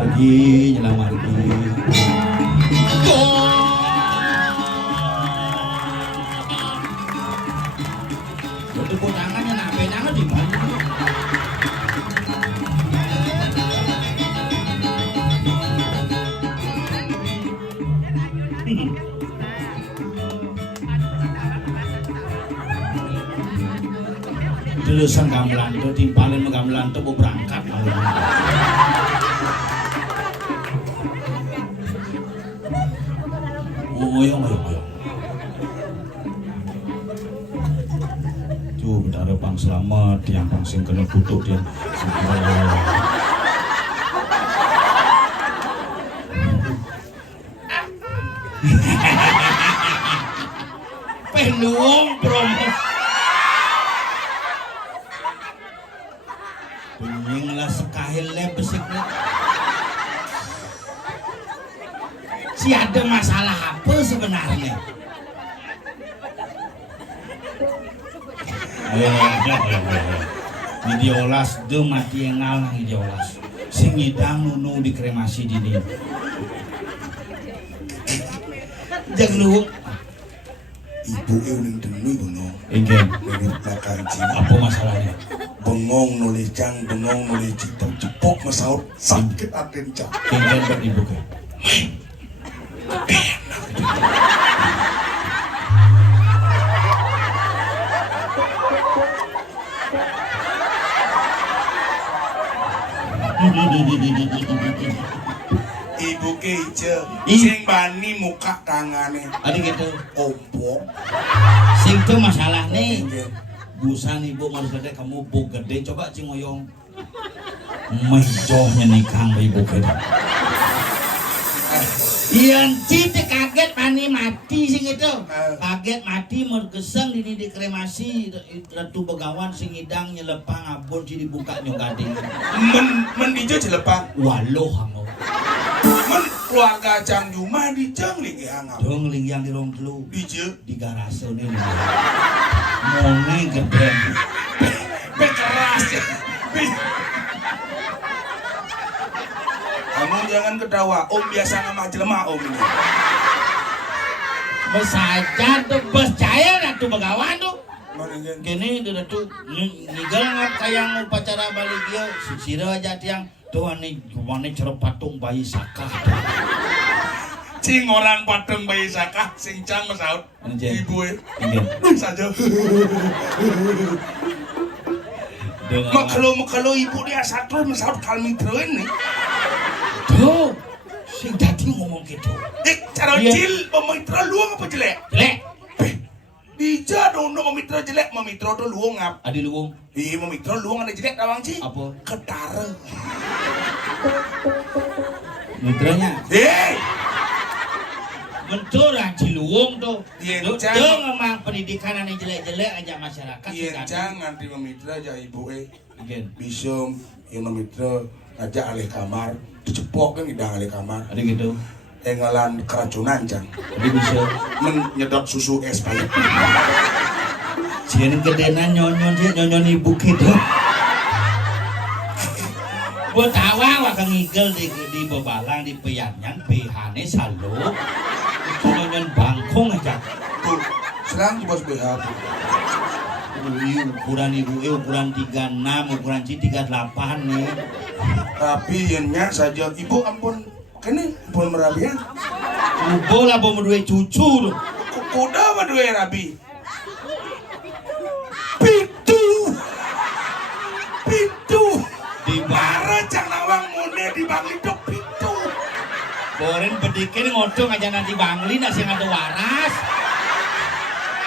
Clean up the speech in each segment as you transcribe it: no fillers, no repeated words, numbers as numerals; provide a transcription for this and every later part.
margi. Tepuk tangannya nak penangan di mana? Lulusan gamelan tuh timpalin gamelan tuh mau berangkat. Oyong. Tuh betara pang selamat yang pang sing kena kutuk dia. Penuh promo. Penyinglah sekahil besiknya. Si ada masalah apa sebenarnya? Di diolas de mati yang ngalah di diolas. Sing ngidang nunu dikremasi dini. Jeng lu. Ibu euning denu bono. Ingin. Dari belakang Cina. Apa masalahnya? Bengong nulis cipta cepok masaut sakit aten cang. Ingin beribu ke. Ibu ke ice, sing bani muka tangane. Adik gitu. Ompong. Sing tuh masalah nih. Busan ibu harus gede kamu bu gede coba cingoyong. Mejohnya nikah ibu kita. Ian cite kaget mani mati sing itu. Kaget mati mergeseng ini dikremasi Ratu Begawan sing ngidang nyelepang abon si dibuka nyogading. Men dijo jelepang. Waluh hango. Men keluarga Cang Juma di Cang lagi hangap. Dong lingyang di rong telu. Dijo Di garase nih. Mongi gede. keras. Kamu jangan ketawa, Om biasa nama jelema Om ini. Besaja tuh percaya Ratu Begawan tuh. Mana yang Gini tuh Ratu nigel ngap kayak upacara balik dia sira aja tiang tuh ane cerep patung bayi sakah. cing orang patung bayi sakah, sing Cang masaut. Anjing. Ibu Ingin. saja. Makalo ibu dia satu masaut kalmi terus nih. Tuh sing tadi ngomong gitu. Cara Iya. cil pemitra luang apa jelek? Jelek. Bija dong pemitra jelek, pemitra tuh luang ngap. Adi luwung Iya pemitra luang ada jelek awang ci. apa? Ketara. Mitranya. Hei, Betul Haji Luwung tuh. Iya, Tuh Cang. memang pendidikan yang jelek-jelek aja masyarakat. iya jangan di pemitra aja ibu Again. Bisa yang pemitra aja alih kamar, dicepok kan tidak alih kamar. Ada gitu. Engalan keracunan Cang. Jadi bisa. Menyedot susu es pahit. Sini gedenan nyonyon ibu gitu. Buat awang wah ngigel di bebalang di peyanyan behane salo. Itu nyonyon bangkong aja. Tuh, serang di bos BH. Ukuran ibu ukuran 36, ukuran C 38 nih. Tapi yennya saja ibu ampun kene pun merabian. Ubo lah mau duwe cucu tuh. Kuda mah dua rabi. Pintu. Di Para Cang Nawang mune di Bangli dok pintu. Boren bedikin ngodong aja nanti bangli nasi ngadu waras.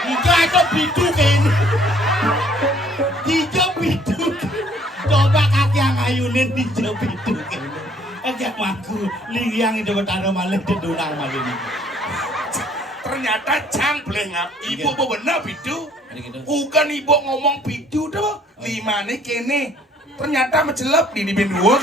Ijo itu bidu kayaknya. Ijo bidu. Coba kaki yang ayunin ijo bidu kayaknya. Aja maku liang itu betara malah dedunang malah ini. Ternyata Cang boleh ngap. Ibu Iya. apa benar pintu? Ada gitu. Bukan ibu ngomong pintu tuh. Lima nih kene. Ternyata mencelep di benduo.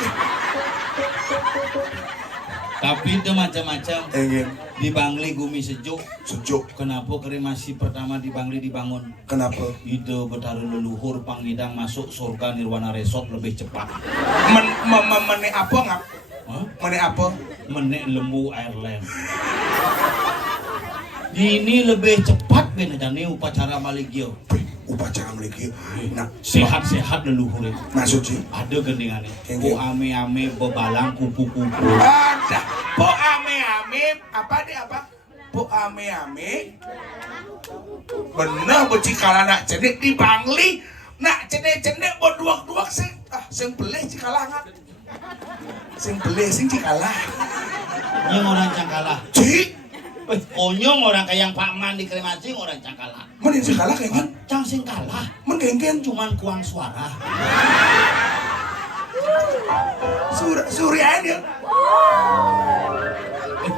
Tapi itu macam-macam. Ingin Di Bangli gumi sejuk. sejuk. Kenapa kremasi pertama di Bangli dibangun? Kenapa? Itu betara leluhur pangidang masuk surga nirwana resort lebih cepat. Mene apa ngap? Hah? Mana apa? Menek lembu Ireland. Ini lebih cepat ben jane upacara maligyo. Upacara meliki. Nah, Sehat-sehat leluhur itu. maksud sih. Ada gendingannya. Kengke. Bu ame-ame bebalang kupu-kupu. Ada. Po ame-ame apa deh apa? Po ame-ame. Bener becikala nak cedek di Bangli. Nak cedek-cedek buat duak-duak sing beleh cikalangan. Sing beleh sing cikalah. Yang orang Cangkala. Cik. Konyong orang kayak Pak Man di kremasi orang Cangkala. Men yang cikalah kayak gini. Cang sing kalah. Men genggen. Cuman kuang suara. Surya dia.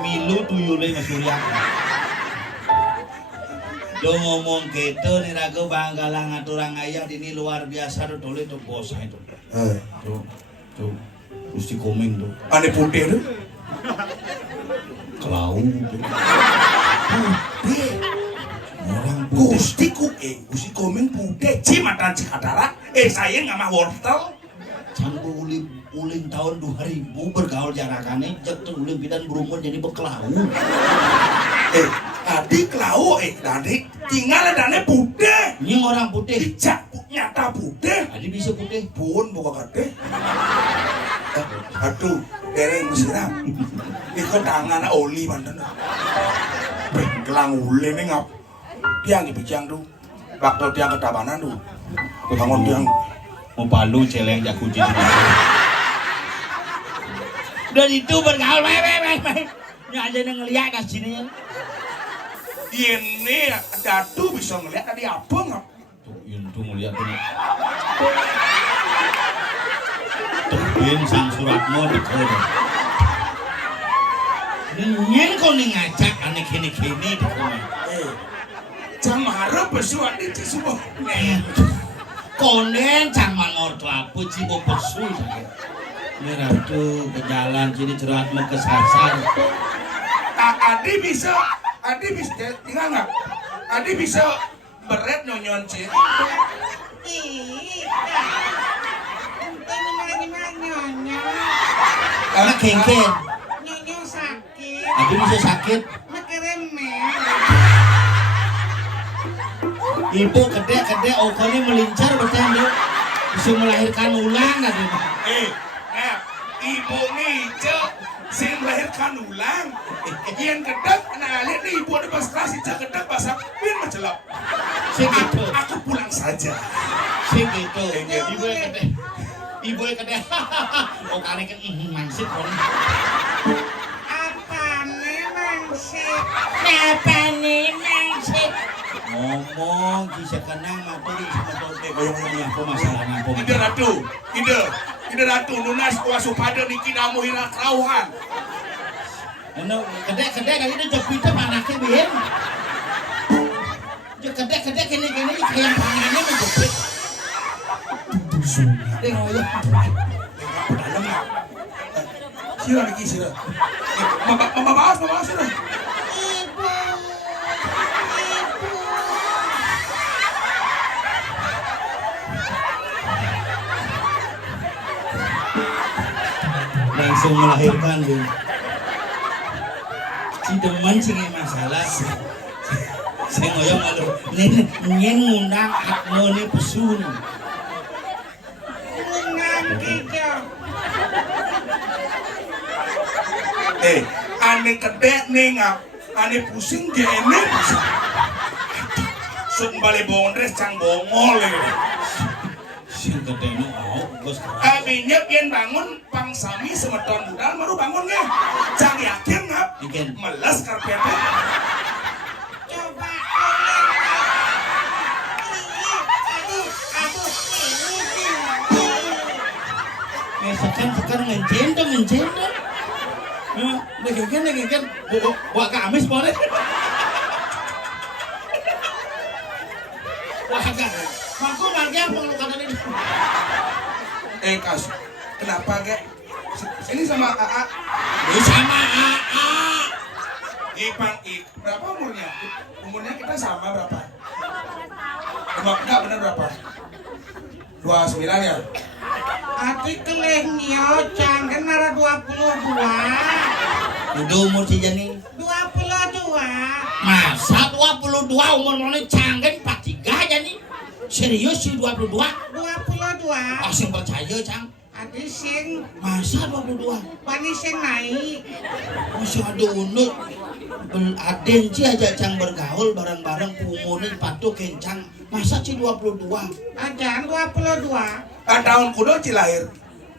Milu tuyule Mas Surya. Do ngomong gitu nih raga banggalang aturang ayah ini luar biasa tuh itu bos itu. Tuh. Gusti Komeng tuh. Ane putih tuh. Kelau. Putih. Orang Gusti Komeng putih. Cimatan Cikadara. Saya nggak mah wortel. Can uling tahun 2000 bergaul jarakannya cek tuh uling bidan berumun jadi bekelau. Tadi kelau tadi tinggal adanya putih. Ini orang putih. Ijak nyata putih. Tadi bisa putih. Pun buka gede. Aduh, dereng siram. Iko tangan oli mantan. Gelang ule nih ngap. Tiang dipijang tuh. Waktu tiang ketabanan tuh. Bangun tiang. Mau palu celeng jak kunci. Dan itu bergaul main. Ini aja ngeliat ke sini. Ini dadu bisa ngeliat tadi apa ngap. Tuh, itu ngeliat tuh. Tebin sang suratmu deket. Nyen kau nih ngajak aneh kini di rumah. Jam harap besuat di Cisubo. Konen can mangor kelapu cibo pesu. Ini ratu ke jalan jadi cerat mau kesasar. Adi bisa tinggal nggak? Adi bisa beret nonyon cie. Anak kengken. Nyonya sakit, Adi bisa sakit. makeremer. Ibu kede okonnya melincar betul dia. Bisa melahirkan ulang lagi. Ibu nih cek sing melahirkan ulang. Yang kedek, nah lihat nih ibu ada pas kelas cek kedek bahasa pin mencelap. Segitu. Aku pulang saja. Segitu. Ibu yang kede. Oh kali kan mangsit kon. Apane mangsit? Ngomong bisa kenang mati di sebetulnya goyong apa masalah apa. Ide ratu lunas kuasa pada niki namu hina kerauhan. Ano kede kali itu jok pita anaknya bihin. Jok kede kini kayak pangannya menjepit. Tengok ya. Dalam nggak? Sila niki sila. Mama bahas sila. Ibu. Langsung melahirkan tuh. Si demen sih masalah. Saya ngoyong aduh, nyen ngundang akno nih pesun. Ngundang kita. Ane kedek nih ngap. Ane pusing dia ini pusing. Sun balik bondres cang bongol ya. Sing gede nu bos. Minyak yang bangun pangsami semeton budal baru bangun nggak? Cang yakin ngap? Yakin. Melas karpetnya. Coba. Sekarang ngencen. Ngencen. Wah kamis boleh. Wah agak. Mampu marga pengelukan ini. Kas, kenapa kek? Ini sama AA. Sama AA. Berapa umurnya? Umurnya kita sama berapa? Enggak benar berapa? 29 ya? Ati keleng yo jangan nara 22. Udah umur si Jani 22. masa 22 umur mana canggih 43 Jani serius sih 22 22. asing percaya Cang Ati sing masa 22 pani sing naik. masih ada unut aden sih aja Cang bergaul bareng-bareng umurnya patuh kencang masa sih 22 Ajan 22. Tahun kudo ci lahir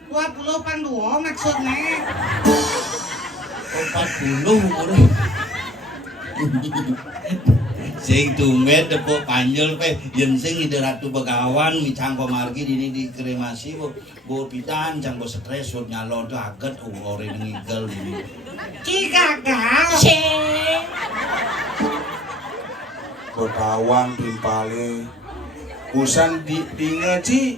20 panduo maksudnya. 40 umurnya sing tumet tepuk panjul pe yen sing ide Ratu Begawan micang pamargi dini di kremasi bo pitan cang bo stres sud nyalo tu aget ore ngigel ini Ki gagal. Sing. Begawan timpale usan di ngeci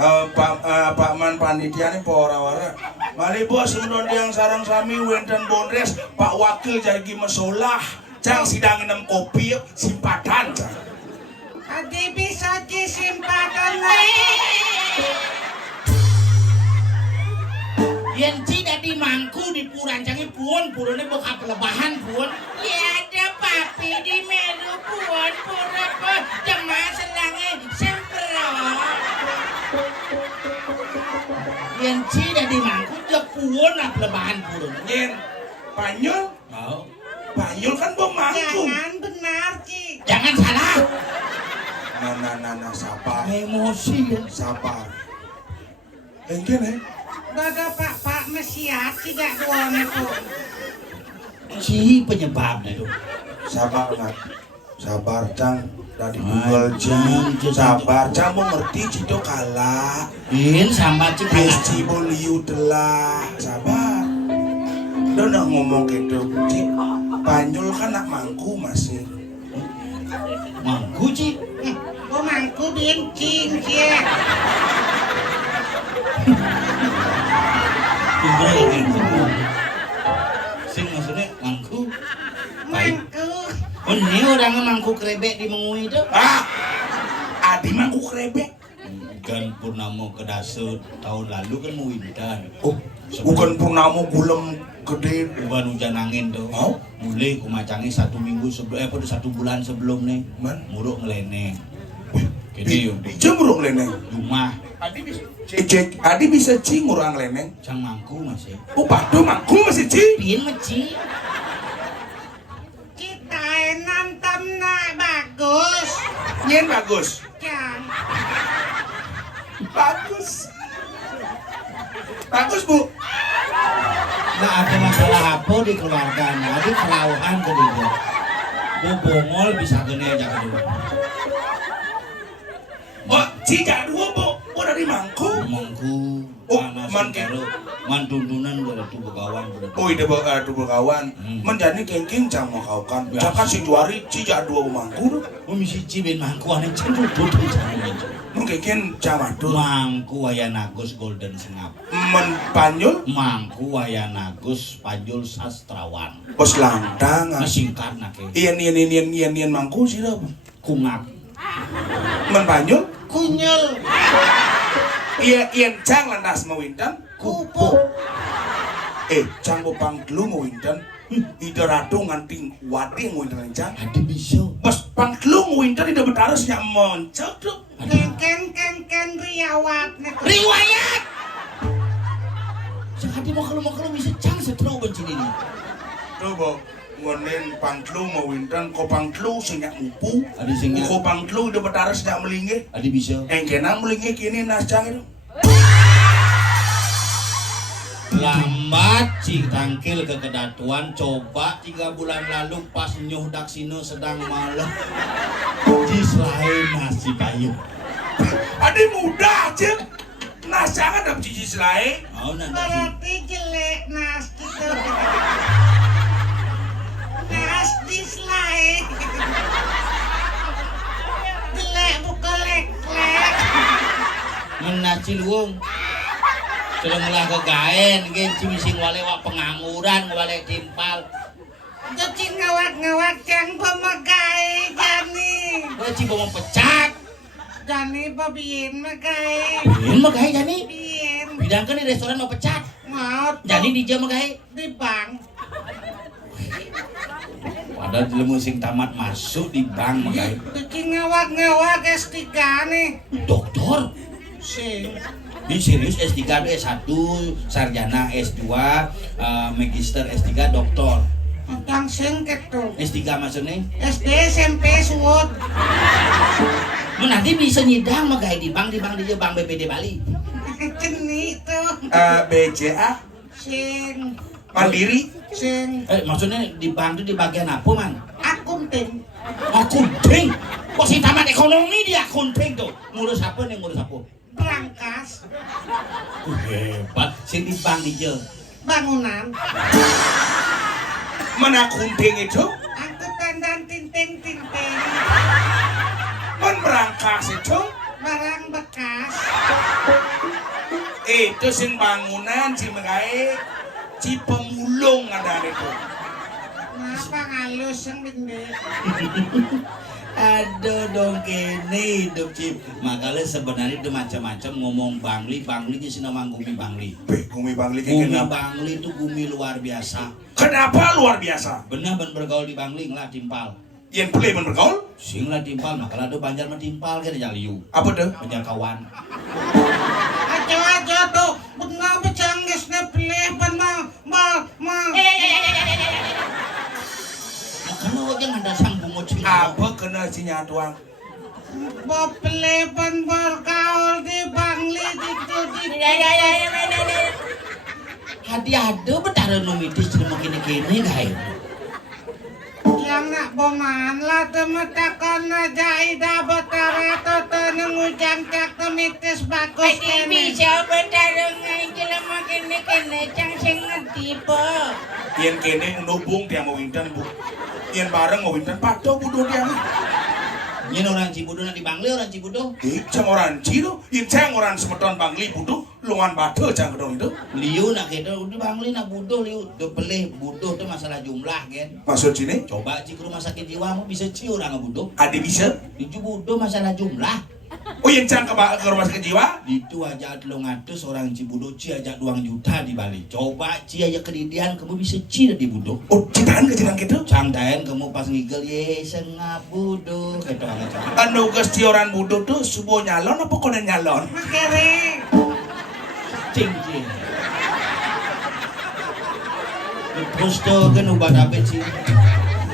Pak Man panitia ini ora-ora mali bos mendon yang sarang sami wenten bondres Pak Wakil jadi mesolah Cang sidang enam kopi simpatan Cang Adi bisa disimpatan. yen tidak di mangku di purancangi puon purone boka pelebahan puon Ya ada papi di Meru puan pura jemaah selange sempro. yen tidak di mangku dia puon lah pelebahan puron Yen Panyul mau Panyul kan bom mangku Jangan benar Ki. jangan salah Nah sabar emosi ya sabar engken Bada pak mesiat tidak doang itu. si penyebabnya tuh sabar ngat sabar Cang dari Google Cang sabar Cang mau ngerti cito kalah in sama cik Besti boliu telah sabar udah ngomong gitu Cik Panyul kan nak mangku masih mangku cik Oh mangku bincin Ki. sing maksudnya mangku Mangku. ini orang mangku krebek di mengui itu Adi mangku krebek kan purnama kedasut tahun lalu kan mau winter oh bukan purnama gulem gede bukan hujan angin tuh mau mulai kumacangi 1 minggu sebelum 1 bulan sebelum nih man muruk ngeleneng gede yuk jemuruk leneng rumah Adi bisa cingur ang leneng cang mangku masih oh padu mangku masih ci pin meci Kita nonton nak bagus. yen bagus Kan. bagus bu nggak ada masalah apa di keluarga ada kelauhan ke dia bu bongol bisa gini aja ke dia oh ci dua bu oh dari mangku mangku Oh, panas man karo man tuntunan dari Ratu Begawan oh ide tubuh kawan menjadi kengking Cang mau kau kan jangan si juari ci dua mangku oh misi cibin mangku aneh cendur tutup mungkin Camadu mangku waya nagus golden sengap men Panyul mangku waya nagus panjul sastrawan bos lantang ngesingkat nake ien mangku sih dah kungap men Panyul Kunyul. ien Cang lantas mau winten Kupu. Cang bopang dulu mau winten ide ratu nganting wadi mau winten Cang ada bisa bos pang dulu mau winten ide betaras nya moncok tuh Ken riawat. riwayat sekali mau kalau bisa cang setrau benci ini tuh bo ngonen pangklu mau winten ko pangklu sinyak upu ada singnya ko pangklu ide betaras nya melinge ada bisa engkenang melinge kini nas Cang itu lambat cing tangkil ke kedatuan coba 3 bulan lalu pas nyuh daksino sedang malam jis lain nasi bayu ade muda aja nas jangan dap cici selai mau nanti Berarti jelek nas gitu. Nas dislike. Jelek bukan lek-lek. menaci luung sudah mulai kegaen gen cimising wale wak pengangguran wale timpal Cuci ngawak-ngawak yang pemakai Jani. ci bawa pecat Jani babien makai. ini mah kayak jani Bien. Bidang kan di restoran mau pecat. Mau Jadi di jam gawe. di bank. Padahal di musim tamat masuk di bank magawe. Iki ngawak-ngawak S3 nih. Doktor. Sing. Ini serius S3 itu S1, sarjana S2, magister S3, doktor. Tang sing ketu. S3 maksudnya? SD SMP suwut. Nanti bisa nyidang magawe di bank di bank BPD Bali. Ceni tuh. BCA Sing. Mandiri. Sing. Maksudnya di bank itu di bagian apa man? Akunting. Akunting. Kok si tamat ekonomi dia akunting tuh? Ngurus apa nih ngurus apa? Berangkas. Hebat. Si di bank di jel. Bangunan. Mana kunting itu? Angkutan dan tinting-tinting. Man berangkas itu? Barang bekas. Itu sing bangunan si megae si pemulung ada itu. Kenapa ngalus yang gede? Aduh dong kene hidup Cip. Makanya sebenarnya itu macam-macam ngomong Bangli itu sinamang Gumi Bangli. Gumi Bangli Gumi kenapa? Bangli itu gumi luar biasa. Kenapa luar biasa? Benar bergaul di Bangli lah timpal. Yang pelih bergaul? Sing lah timpal, makalah ada banjar mentimpal kan jaliu. Apa tuh? Banjar kawan. Aja tuh, bengar becanggis na pilih pan ma. Karena wajan ada sambung ngocil. Apa kena si nyatuang? Ba pilih pan bergaul di Bangli gitu di. Hadiah ada betara numitis cuma kini-kini guys. Yang nak boman lah temetakon na jaida betara toto nengujang cak temitis bagus kene. Bisa betara ngajelema kene cang sing ngetipe. Yang kene nubung dia mau wintan bu. Yang bareng mau wintan pato budo dia. Ini orang Cibudo nanti Bangli orang Cibudo. Cang orang Cido, yang cang orang semeton Bangli budo, luan batu cang kedong itu. Liu nak kita udah Bangli nak budo liu, udah pelih budo itu masalah jumlah kan. Maksud sini? Coba cik rumah sakit jiwa mau bisa ciu orang budo. Ada bisa? Di budo masalah jumlah. Oh yang cang ke rumah sakit jiwa? Itu aja 300 orang Cibudo ci aja 2 juta di Bali. Coba ci aja kedidian kamu bisa ci di budo. Oh citaan ke citaan gitu? Cangdayan kamu pas ngigel ye sengah budo gitu aja. Anu gas orang budo tuh subuh nyalon apa konen nyalon? Makere. Cing. Terus tuh kan ubah dapet sih.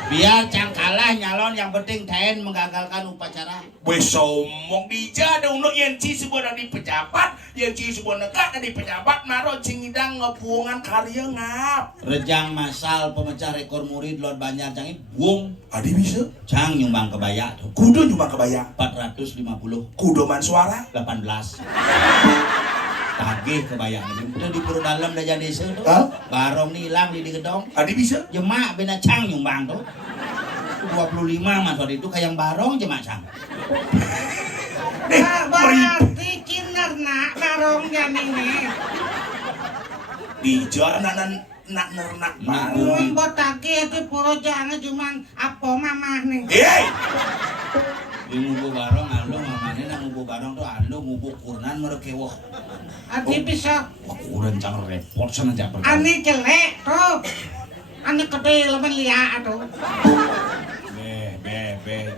Biar cang kalah nyalon yang penting Daen menggagalkan upacara. Wes somong dija dong no yang ci sebuah dari pejabat, yang ci sebuah negara dari pejabat naro cingidang ngepuangan karya ngap. Rejang masal pemecah rekor muri Lord Banjar cangin buang. Adi bisa? Cang nyumbang kebaya tuh. Kudo nyumbang kebaya. 450. Kudo man suara. 18. Tagih kebayang itu di puru dalam dah jadi tuh. Barong nih hilang di gedong. Adi bisa? Jemak bena cang nyumbang tuh. 25 mas waktu itu kayak barong jemak cang. Berarti cinerna karong janine. Dija nak nernak Mun botake itu puro jangan cuman apa mamah nih. Hei! Di ngubu barong alo mamane na ngubu barong tuh alo ngubu kurnan merekewah. Adi bisa Kurang cang repot sana jak pergi. ane jelek tuh. Ane gede lemen liat tuh.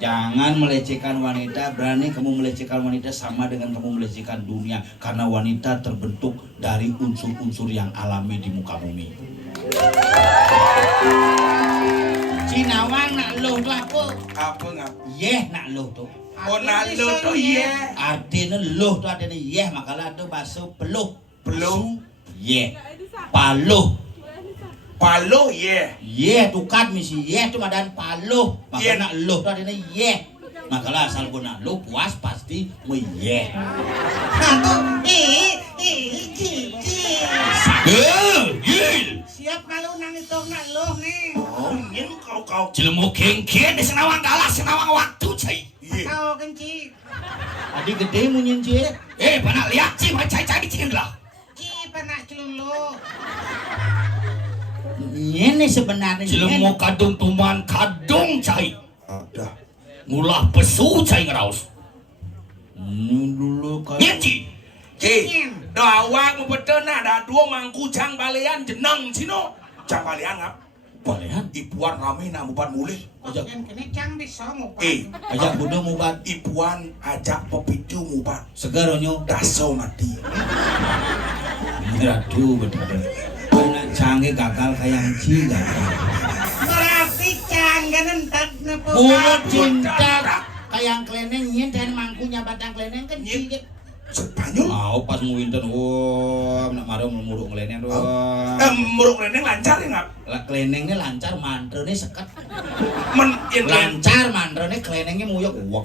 Jangan melecehkan wanita. Berani kamu melecehkan wanita sama dengan kamu melecehkan dunia. Karena wanita terbentuk dari unsur-unsur yang alami di muka bumi. Cinawang nak loh tuh apa? Apa ngap? Yeh nak loh tuh. Oh nak lo tuh iya. Artinya loh tuh artinya yeh. Makalah tuh bahasa peluh. Peluh. Yeh. Paluh. Palo iya. Yeh tukat misi yeh tuh madan paluh. Maka Iya. nak loh tuh artinya yeh. Makalah asal gua nak loh puas pasti mau yeh. Satu, cici. Gil. Siap kalau nang itu nak loh nih. Oh ini kau. Cilemu kengkien di senawang galas senawang waktu cai. Iya. Kau kenci. Adik gede mau nyenci. Panak lihat sih macam cai dicingin lah. Ci panak celulu. Ini sebenarnya. Cilemu kadung tuman kadung cai. Ada. Ngulah pesu cai ngeraus. Dulu kan. Nyenci. Ki, dawang betena ada dua mangku jang balean jeneng cino. Jang balean ngap. Balean Ibuan rame nak mubat mulih. Ojo kene cang bisa ngupat. ajak kudu mubat Ibuan ajak pepitu mubat. segar onyo. Daso mati. Aduh bener. Anak canggih gagal kayak ciga. Berarti cang kan entak nepo. Mulut cinta. Kayak kleneng nyen dan mangkunya batang kleneng kan ciga. Spanyol. Mau pas mau winter, nak marah muruk ngelenen Muruk reneng lancar ya ngap. Lah klenengnya lancar, mantrene seket. Men Lancar mantrene klenengnya muyok uwak.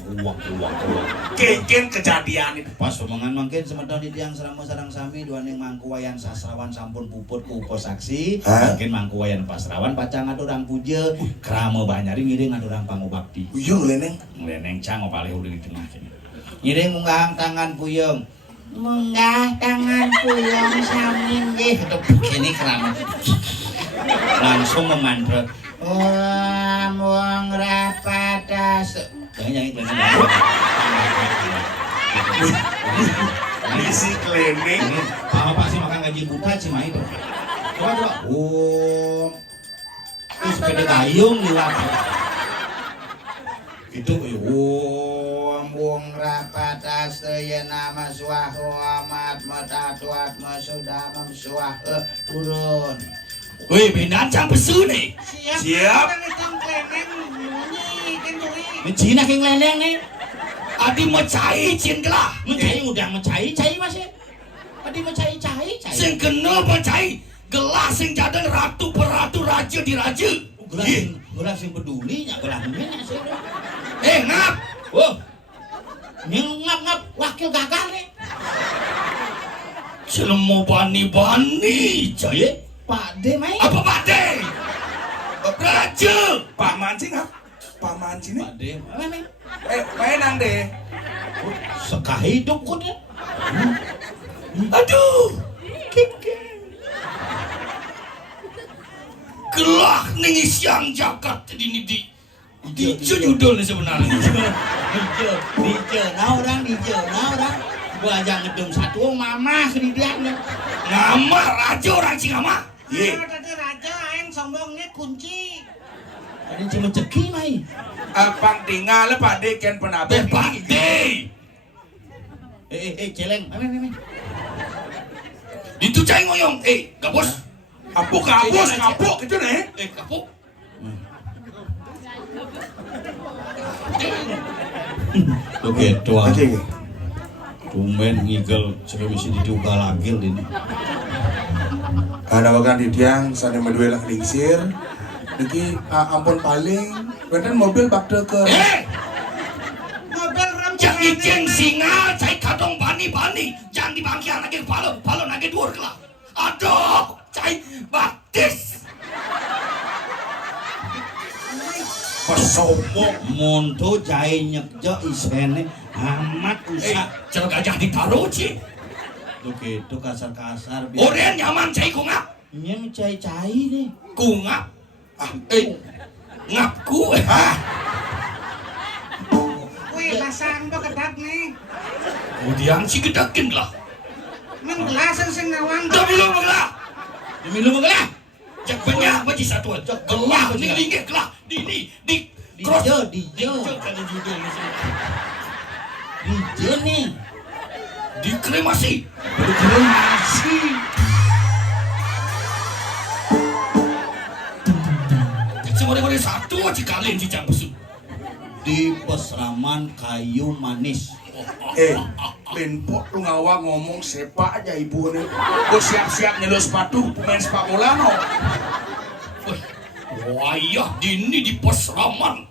keken kejadian itu. Pas omongan mangkin semedon di tiang seramo sarang sami duaning mangku wayan sastrawan sampun puput ku uposaksi. Mungkin mangku wayan pasrawan pacang aturang puja, krama banyari ngiring aturang pangobakti. Iya ngeleneng. Ngeleneng cang opale udah di tengah sini. Ngiring munggah tangan puyeng. Munggah tangan puyong samin nggih. Ini kerama. Langsung memandret. Wong rapatas. Jangan. Isi kleneng. Ini Pak sih makan gaji buta cima itu. Coba. Itu sepeda gayung liwat. Itu Wong rapatas ya nama suahu amat matatuat masudah memsuah turun. Wih, benan cang besu nih. Siap. Cina keng leleng nih. Adi mecai cin gelah. Mencai udah mencai masih. Tadi mencai. Sing kena mecai. Gelah sing jadan ratu peratu raja di raja. Gelah sing peduli nya gelah ini sih. Ngap. Oh. Ngap wakil gagal nih. Selemu bani jaya. Pak D main. Apa Pak D? Raja. Pak Mancing ngap. Pak Mancing nih. Pak D main. Mainan deh. Sekahi hidup kok dia. Aduh. Gelah ning siang jagat ini di judul nih sebenarnya. Dice, nah orang. Gua aja ngedum satu mama ke dia. Nama raja orang Cingama. Ye. Tadi raja aing sombongnya kunci. Tadi cuma ceki mai. Pang tinggal Pak D ken penabe. Pak D. Celeng. Main. Itu cai ngoyong. Gabos. Kapuk gitu nih. Kapuk. Oke, tua. Oke. Tumben ngigel sebelum isi diduga lagi ini. Ada bagan di tiang sana medue lah lingsir. Niki ampun paling. Benten mobil bakte ke. Mobil ram Jangan ijeng singa, cai kadong bani. Jangan dibangkian lagi palo lagi dur lah. Aduh, cai baptis. Pesomong. Monto jai nyekjo isene amat usah. Jangan gajah ditaruh sih. Oke, itu kasar-kasar. Oren nyaman cai kungap. Nya mencai-cai nih. Kungap. Ngapku. Wih, basang po kedak nih. Kemudian si gedakin lah. Menggelasan sing nawang. Udah belum lah. Minum gelah. Cek banyak macam satu. Gelah, ni linggit gelah. Di cross. Dijo. Kan judul ni. Dijo nih. Dikremasi. Dikremasi. Semua satu aja kalian cicang besu. Di peseraman kayu manis. Benpok lu ngawak ngomong sepak aja ibu nih. Gue siap-siap nyelur sepatu pemain sepak bola no. Wayah dini di peseraman.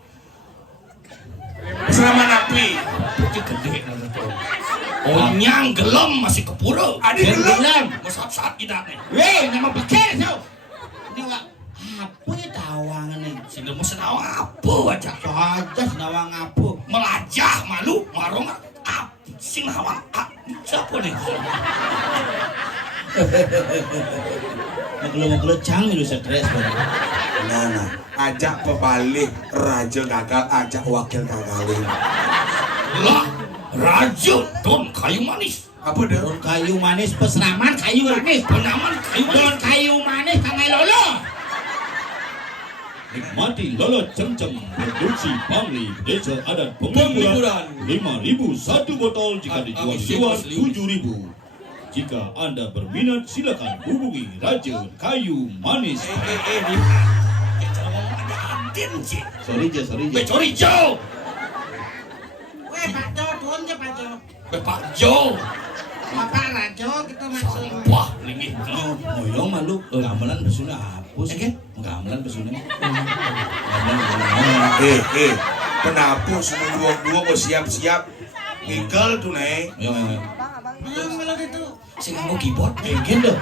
Selamat api. Itu gede nana tuh. Onyang gelem masih kepura. Adik gelem. Saat kita nih. Weh, nama bekir tau. Ini wak apa ya tawangan nih? Sini mau senawang apa aja. Saja senawang apa? Melajah malu marong sing nawang siapa nih? Maglo-maglo cang itu stres banget. Nah, ajak pebalik raja gagal, ajak wakil gagalin. Lah, raja don kayu manis. Apa dah? Daun kayu manis peseraman kayu manis. Penaman kayu Daun kayu manis kangai lolo. Nikmati lolo cem-cem produksi Pamli Desa Adat Penglipuran 5.000 1 botol jika dijual di luar 7.000. Jika Anda berminat silakan hubungi Raja Kayu Manis. Sorry je. Sorry Jo. Weh Pak Jo, turun je Pak Jo. Pak Jo. Bapak Rajo gitu maksudnya. Wah, linggih. Moyong malu gamelan pesuna hapus. Gamelan pesuna. Kenapa semua dua kok siap-siap ngigel tuh nih? Ayo. Belum kalau gitu. Sing nganggo keyboard. Kengken dah.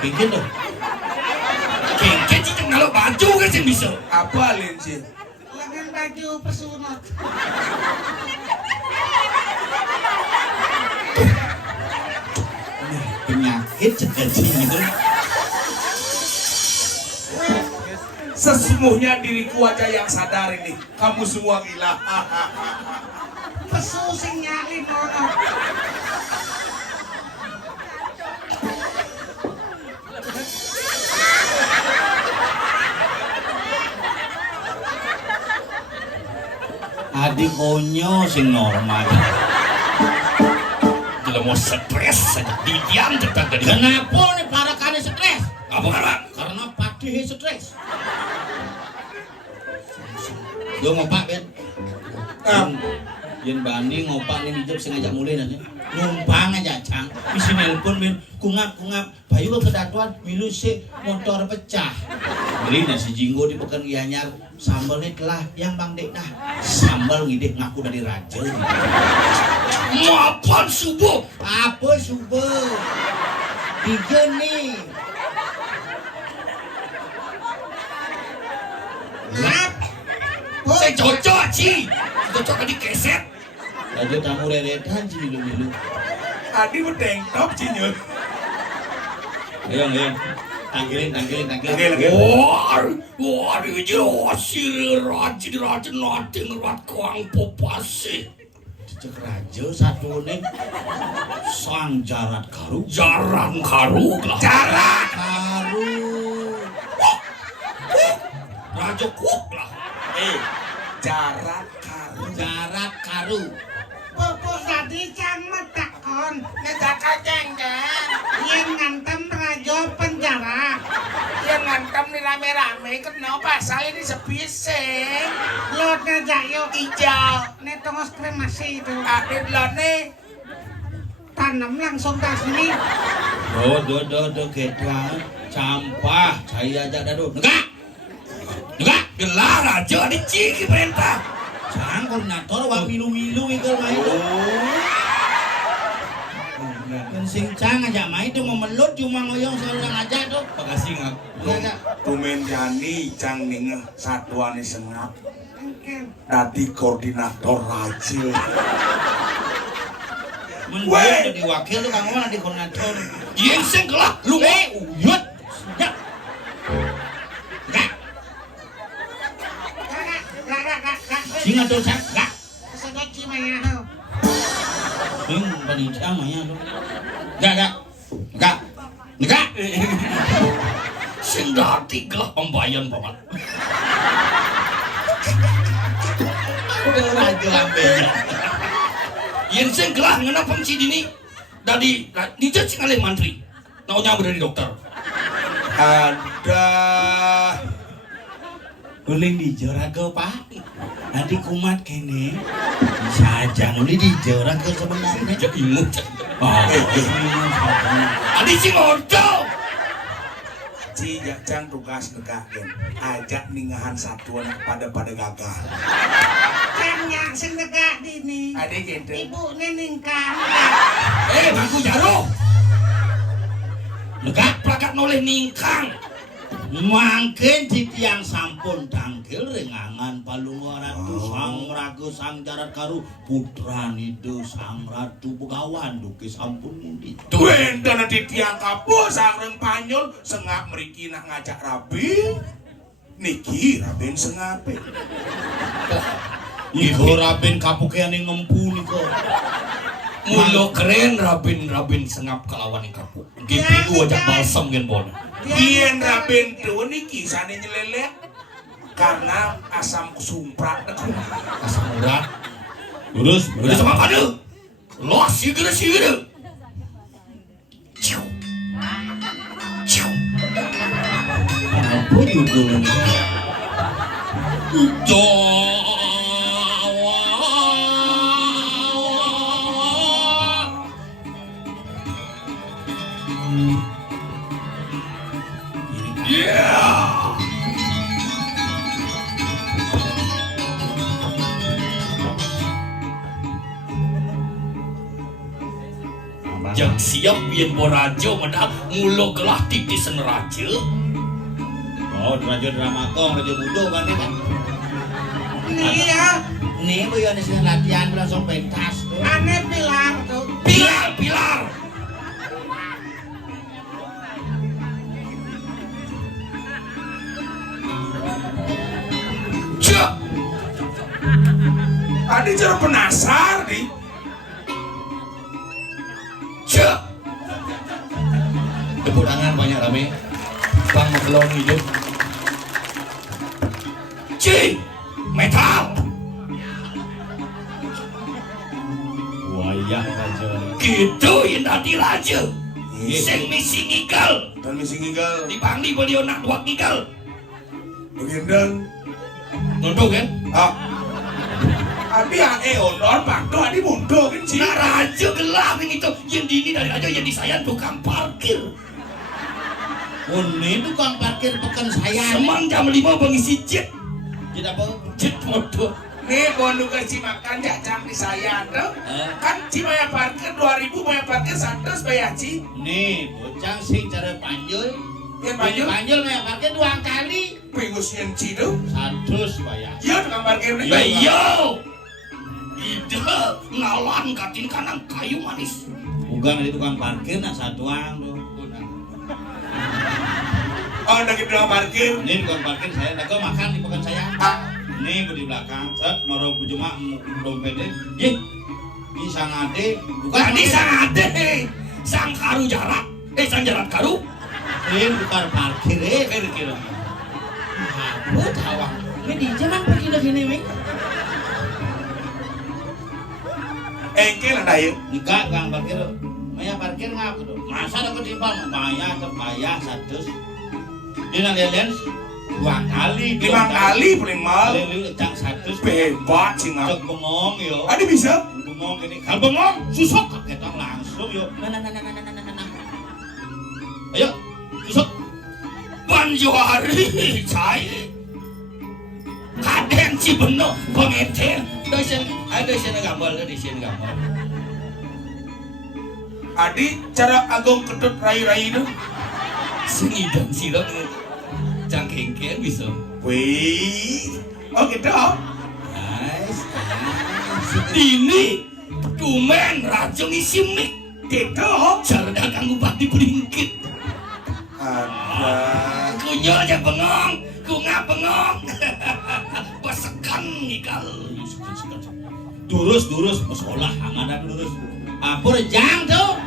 Kengken sih kalau baju kan sing bisa. Apa Lin sih? Lengan baju pesunat. Penyakit gitu. Sesungguhnya diriku aja yang sadar ini. Kamu semua gila. Pesu sing nyali mono. Adik konyo sing normal. Kalau mau stres saja didiam tetap dari. Kenapa nih para kane stres? Apa karena? Karena patih stres. Yo ngopak Ben. Yen banding ngopak nih hidup sengaja mulai nanya. Numpang aja cang. Bisa nelpon Ben. Kungap. Bayu ke kedatuan milu si motor pecah. Beli nasi jinggo di pekan gianyar. Sambal nih telah yang Bang Dek dah. Sambal ngideh ngaku dari raja. Mapan subuh. Apa subuh? Tiga nih. Ngap. Saya cocok Ci. Cocok di keset. Aja tamu reretan sih milu. Adi bedeng top cinyut. Ayo. Tangkilin. Wah, ini jelas rajin nanti ngerat kuang popasi. Cek raja satu nih. Sang jarat karu. Jarang karuk lah. Jarang. Karu. Raja kuk lah. Jarak karu. Jarat karu. Pupuk tadi cang metakon. Ngejaka jengkel. Yang ngantem Rajo penjara. Yang ngantem nih rame-rame kenapa saya ini sepising Lot ngajak yuk. hijau Nih tongos kremasi itu. akhir lo nih Tanam langsung ke sini. Do ketang. Campah. Saya aja dadu. Negak. Gelar raja di ciki perintah. Cang koordinator wang milu-milu ikal main. Dan sing cang aja main tuh memelut cuma ngoyong selalu ngajak tuh. Makasih ngap. Ngajak. Tumen jani cang ninge satuan sengap. Engkel. Dadi koordinator raja. Mendia jadi wakil tuh kang mana di koordinator. Yang sing kelah lu mau. Uyut. Ya. Gak. Singa tuh cang. Gak. Sedot cimaya tuh. Sing panitia maya tuh. Gak. Sing dati kelah pembayan paman. Udah raja lambenya. Yang sing kelah ngena pemci dini. Dari dijat sing alih mantri. Naunya dari dokter. Ada Guling di Jorago Pak. Nanti kumat kene. Bisa aja nuli di Jorago sebenarnya. Jadi imut. Adi sing modal. Ci jang tugas nekakeun. Ajak ningahan satuan pada gagal. Cangnya sing negak dini. Adik gitu. Ibu ningkang. Bangku jaruh. Negak plakat noleh ningkang. Mangken di tiang sampun tangkil rengangan palunga ratu sang raga sang jarat karu putra nido sang ratu begawan duke sampun mundi. Tuen dana di tiang kapus sareng panyol sengap meriki nak ngajak rabi. Niki raben sengape. Iko raben kapukean yang ngempu niko. Mulo keren rabin sengap kalawan yang kapuk. GPU aja balsam gen bon. Yen raben tuh nih kisahnya nyelelek karena asam sumprak. Asam urat. Lurus, Udah sama pada. Los sigera. Ciu. Apa judulnya? Jang siap yen borajo medak mulo gelah titisen raja. Oh, raja drama kong, raja budo kan ini kan? Iya, Nih, gue yang disini latihan langsung pentas tuh. aneh bilang tuh. Pilar. Cek. Tadi cara penasar nih. Cek. Tepuk tangan banyak rame. Bang Magelon hidup. Cing. Metal. wayah raja. Gitu yang tadi raja. Sing misi ngigal. Dan misi ngigal. Dipangli beliau nak dua ngigal. Begendang. Nunduk kan? Ah. Abi honor pakdo adi mundur kan sih. Nah raja gelap ini tuh. Yang dini dari raja yang disayang tukang parkir. Ini tukang parkir pekan saya. Semang jam 5 mengisi jet. Jet apa? Jet motor. Nih bondu kasih makan jajang di saya tuh. Kan ci bayar parkir 2000 bayar parkir 100 bayar ci. Nih, bocang sing cara panjul. Yang panjul? Panjul bayar parkir 2 kali. Pingus yang ci tuh. 100 bayar. Iya tukang parkir nih. Bayo. Ida ngalan katin kanang kayu manis. Bukan itu tukang parkir nak satuang tuh. Oh udah gitu tukang parkir. Ini tukang parkir saya dago makan di pekan saya. Ini di belakang, set maro bujuma dompetnya. Ih, di sangade bukan Tadi sang ade. Sang karu jarak. Sang jarak karu. ini bukan parkir Kira-kira. Apa tawang? Ini di jalan pergi dari sini, Ming. Engkel ada ya. Nikah tukang parkir. Maya parkir ngapa tuh? Masa ada ketimbang Maya ke Maya 100. Dia lihat 2 kali. 5 kali paling mal. Lili cak 100. Hebat sih ngap. Cek bengong yo. Adi bisa? Bengong ini. Kalau bengong susuk ketong langsung yo. Nah. Ayo, susuk. Banjuari cai. Kaden si beno pengecer. Dosen, ada sini gambar, ada sini gambar. Adi cara agong ketut rai-rai itu. Sing idam silap cangkengkean bisa. Wih. Oh gitu. Nice. Ini tumen raja ngisimik. Gitu. Cara dagang bupati beringkit. Ada. Kunyol aja bengong, kunga bengong. Pasekan nikal. Durus sekolah angada durus. Apa rejang tuh?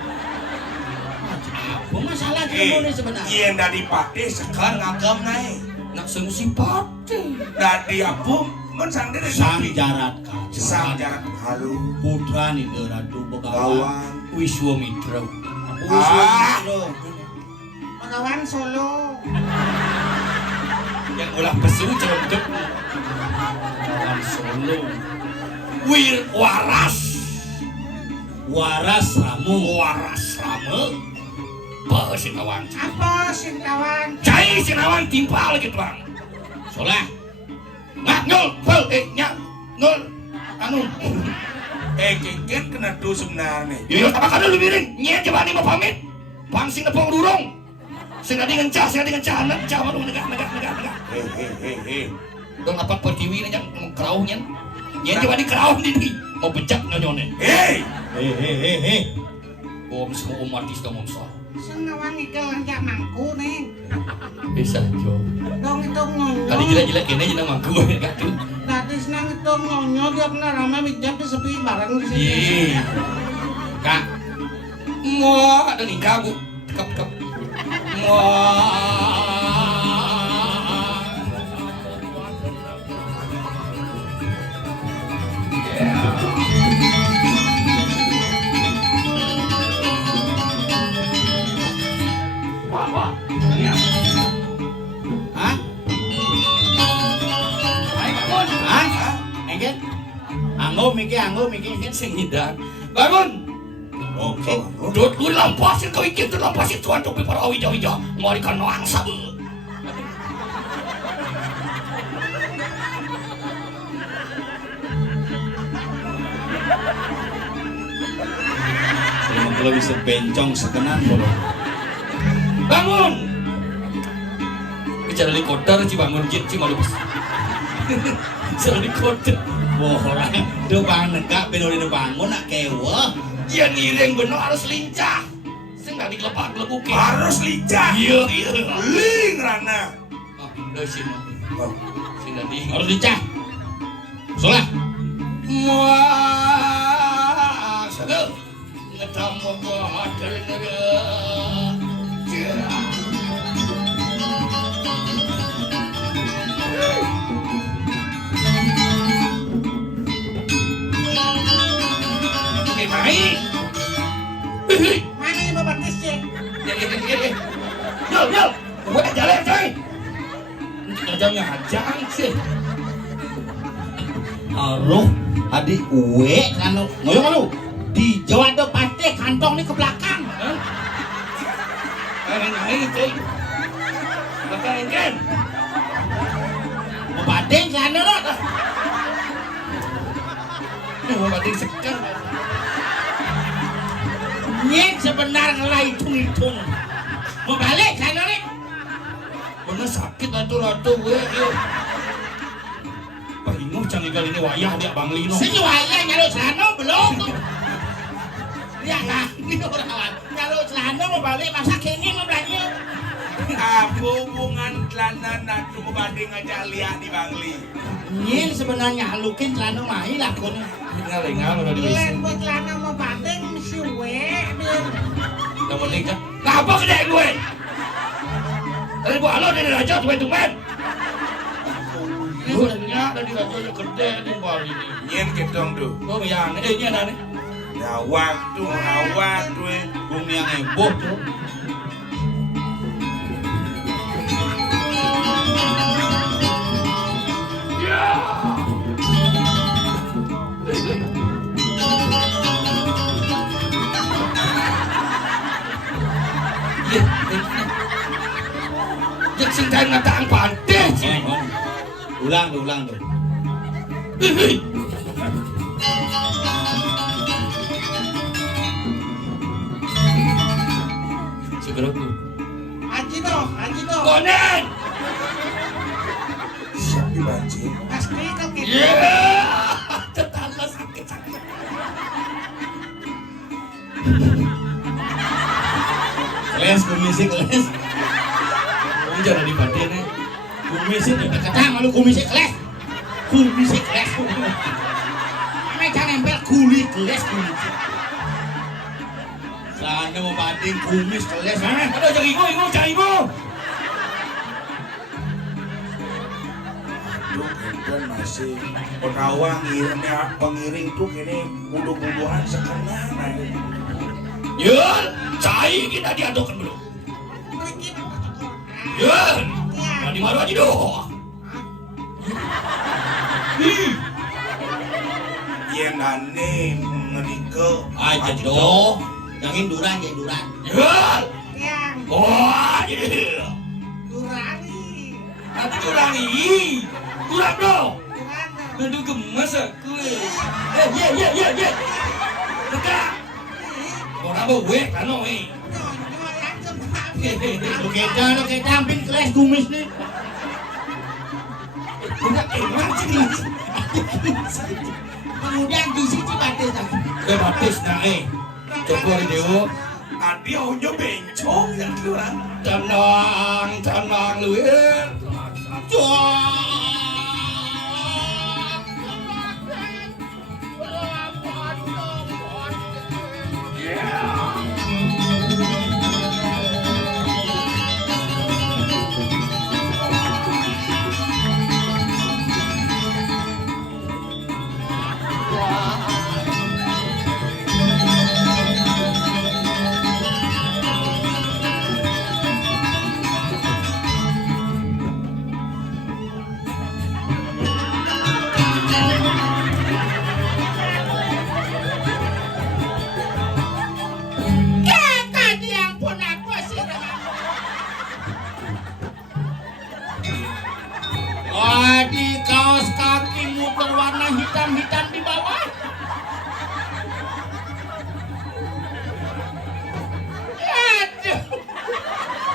Apa masalah kamu nih sebenarnya? Yang dari pate sekarang ngagam naik. Nak sifat. Dari apa? Mun sang dari Sang sapi. jarat Sang jarak halu. putra nih Ratu Begawan. Kawan. Wiswamitra. Pagawan Solo. Yang ulah pesu cerendek. Kawan Solo. Waras Ramu. Waras Rame. Bah sinawan. Apa Sintawan? Cai sinawan timpal gitu bang. Soleh. Nah ngol, pel, ngol. Anu. Kengken kena tuh sebenarnya. Yo apa kada lu miring? Nya jebani mau pamit. Pangsing nepong durung. Sing adi ngencah, anak cah mah negah. Hehehe. Dong apa pertiwi nya kerauh nya. Nya jebani kerauh di mau bejak nyonyone. Hei. Om semua umatis dong om sah. Sengawan ikel lanjak mangku nih. Bisa jo. Dong itu ngonyo. Tadi jelek kene jeneng mangku ya kan tuh. Tadi senang itu ngonyo dia kena rame bijak di sepi bareng di sini. Ih. Kak. Mo ada nih kamu. Kep. Mo. Hah? Hah? Engke? Anggo mikir Sing nyidang. Bangun. Oke. Dut lu lampasin kau ikin tu lampasin tuan topi para wija-wija. Mari kan noang sabu. Kalau bisa bencong sekenan bro. Bangun. Bicara di kota ci bangun ci malu. Bicara di kota. Bohong. Itu bang negak penuri bangun nak kewa. Dia ngiring bener harus lincah. Sing tadi kelepak-kelepukin. Harus lincah. Iya. Ling Rana. Oh, udah sini. Oh. Sing tadi. Harus dicah. Solah. Wah, sagel. Ngedam monggo hadal negara. Oke, baik. Mana yang bapak tisnya? Yol. Gue jalan, coy. Kerja ngajang sih. Aduh, adik uwe kanu ngoyong lu. Di Jawa ada pate kantong nih ke belakang. Ini, coy. Belakang kan. Mau badeng sana lo. Mau batin sekar. Nyet sebenarnya lah hitung. Mau balik sana nih. Bener sakit ratu gue. Pahinguh canggih kali ini wayah dia Bang Lino. Sini wayah nyalo sana belum. Ya kan, ini orang nyalo sana mau balik masa kini mau belanja. Apa hubungan celana natu membanding aja lihat di Bangli? Nyet sebenarnya halukin celana mahi lah kon. Ingal udah Gila buat celana mau bandeng mesti dia. Yang penting kan. Ngapa gede gue? Tadi gua halo dari raja tuh men. Ini sebenarnya dari raja yang gede di Bali ini. Nyen ketong tuh. Oh yang ini ada nih. Ya waktu Bumi yang heboh tuh. Yang singkain ngataan pantai sini. Ulang tuh. Segeraku. Haji toh. Konen. siap dibanci. Pasti kau gitu. Iya. Tetangga sakit. Keles komisi keles. Jangan di pantai nih. Komisi udah ketang malu komisi keles. Komisi keles. Mereka nempel kulit keles komisi. Sana mau banding kumis keles. Aduh jangan ingo. Tuh kan masih penawang pengiring tuh gini budu-buduhan sekenan aja. Yun, cai kita diadokan belum? Yun, mandi maru aja doh. Iya nane ngenikah Aja doh. Yang induran. Yun, Yang wah jadi. durani. Nanti kurangi, kurang dong. Durana. Nanti gemes aku. Iya. Dekat. Orang bawa kano eh. Lo kita hampir keles kumis nih. Udah enak sih. Kemudian di sini batis lagi. Batis nah coba dewo. Adi aunya bencong ya kurang. Tenang lu kolam hitam di bawah. Aduh,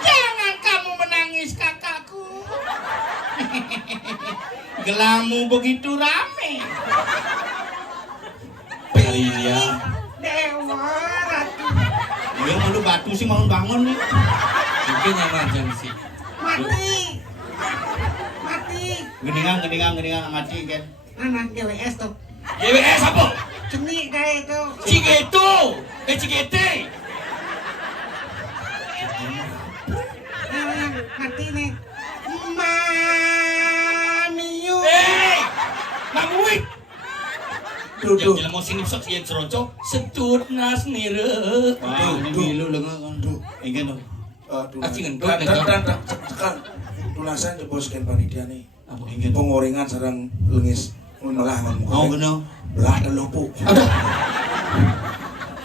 jangan kamu menangis kakakku. Gelangmu begitu rame. Pelia. Dewa Ratu. Dia malu batu sih mau bangun nih. Mungkin yang macam sih. Mati. Mati. Geningan mati kan. Anak GWS tuh. GWS apa? Ceni kayak itu. Cigetu. Cigete. Mati nih. Mamiu. Mamuik. Tuh, Yang jelas mau sini sok yang seroncok. Setut nas nire. Wah, ini milu lengan kan. Ingin dong. Acingan Dan tekan tunasan jeboskan panitia nih. Ingin dong. Pengorengan sarang lengis melah Mau bener. belah ada lupu. Ada.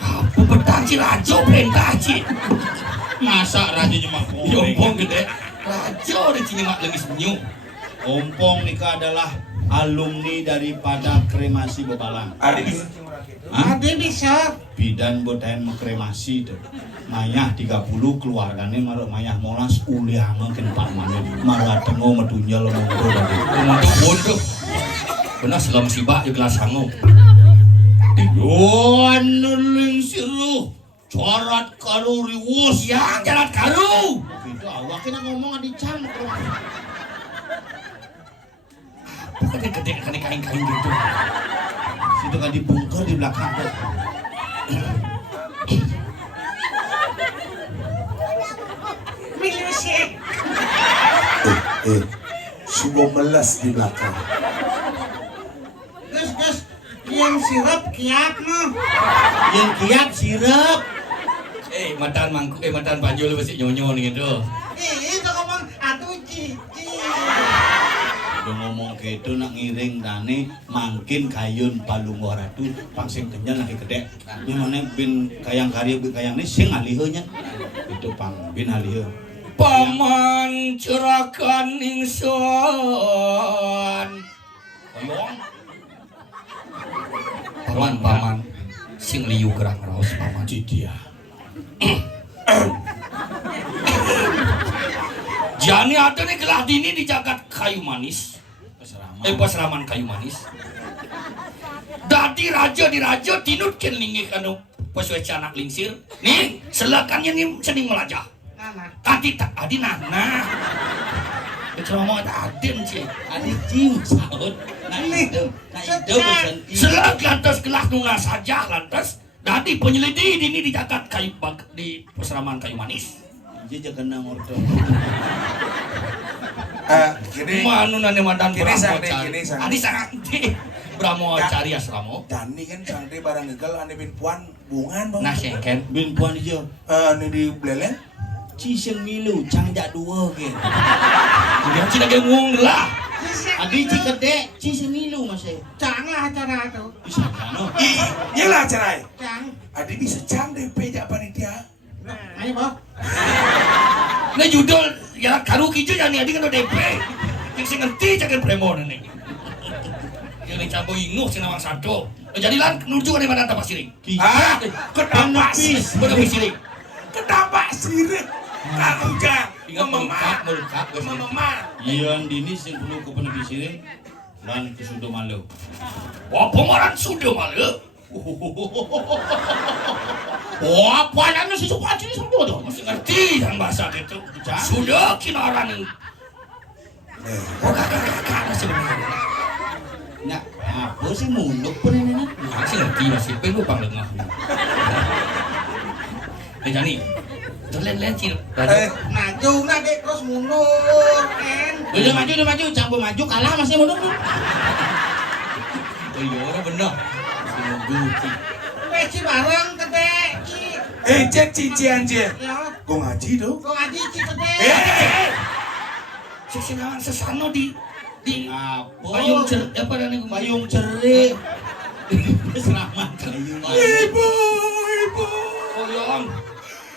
Apa bertaci rajo berentaci. Masa raja cuma Yompong gede. Rajo di sini mak lagi senyum. Ompong Nika adalah alumni daripada kremasi Bebalang. Adik Hah? Ade bisa. Bidan bodain kremasi tuh. Mayah 30 keluargane maruk mayah molas uliange ken Pak Mane. Marah tengo medunjal monggo tadi. Untuk bodoh. Benar selama sibak di kelas sangu. Yoan lingsir lu. Corat karo riwus. Ya jalan karu. Itu awak kena ngomong adi cang. Apa gede-gede kan kain-kain gitu. Situ kan dibungker di belakang tuh. Milusik. sudah melas di belakang. Gus, yang sirup kiat mah. Yang kiat sirup. Mantan Pak Jul masih nyonyo nih gitu. Itu ngomong atuh cici. Udah ngomong gitu nak ngiring dane mangkin kayun palunggo ratu pangsing kenyal lagi gede. Ini mana bin kayang karya bin kayang ini sing alihnya. Itu pang bin alih. Paman cerakan ingsun. Koyong. Paman sing liu gerang raos paman Cidia. Jani ada nih gelah dini di jagat kayu manis. Keseraman. Pasraman kayu manis. Dadi raja di raja tinut ken linggih anu pesuai anak lingsir. Nih, selakannya nih sening melajah. Nana. Tadi tak adi nana. Keceramu ada adem sih. Adi cing sahut. Nah itu pesan. Selak lantas gelah nuna saja lantas. Dadi penyelidiki dini di jagat kayu di pasraman kayu manis. Jadi kena ngorto. Gini, Manu nane mandan Gini, Sang, Brahmocari. gini, Sang. Adi sanganti Brahmocari asramo. Dani kan sangde barang gagal ane bin puan bungan bang. Nah sengken. Bin puan hijau. Ini di beleleng. Ciseng milu cangjak dua ke. Dia cina gengung lah. Adi cikede ciseng milu masih. Cang lah acara itu. Bisa kan? Iyalah cerai. Cang. Adi bisa cang DP jak panitia. Ayo boh. Nah judul ya karu kijo yang adi kan DP. Yang sing ngerti caken premon ini. Yang campur inguh sing nawang satu. Jadi lan nuju ane mandan tapak siring. Ah, kenapa sih? Bener siring. Kenapa sirik? Kamu jang. Ingat melukat. Ian dini sing perlu ke penegis ini dan ke sudo malu. Wah pemeran sudah malu. Wah, puanannya si Supaji ini semua tuh. Masih ngerti kan bahasa itu. Sudah kinaran ini. Kakak sebenarnya. Nah, apa sih muluk pun ini? Masih ngerti masih pengen lupa lengah. Jani, terlen-len cil. Maju lagi terus mundur kan. Udah maju, campur maju kalah masih mundur. Oh iya, orang bener. Masih nunggu Ci. Peci bareng gede. Cek cici anjir. Ya, Gue ngaji dong. gua ngaji ci gede. Sesenangan sesano di Apa? payung cer apa dan itu Payung cerik. Selamat kayu. Ibu. koyong.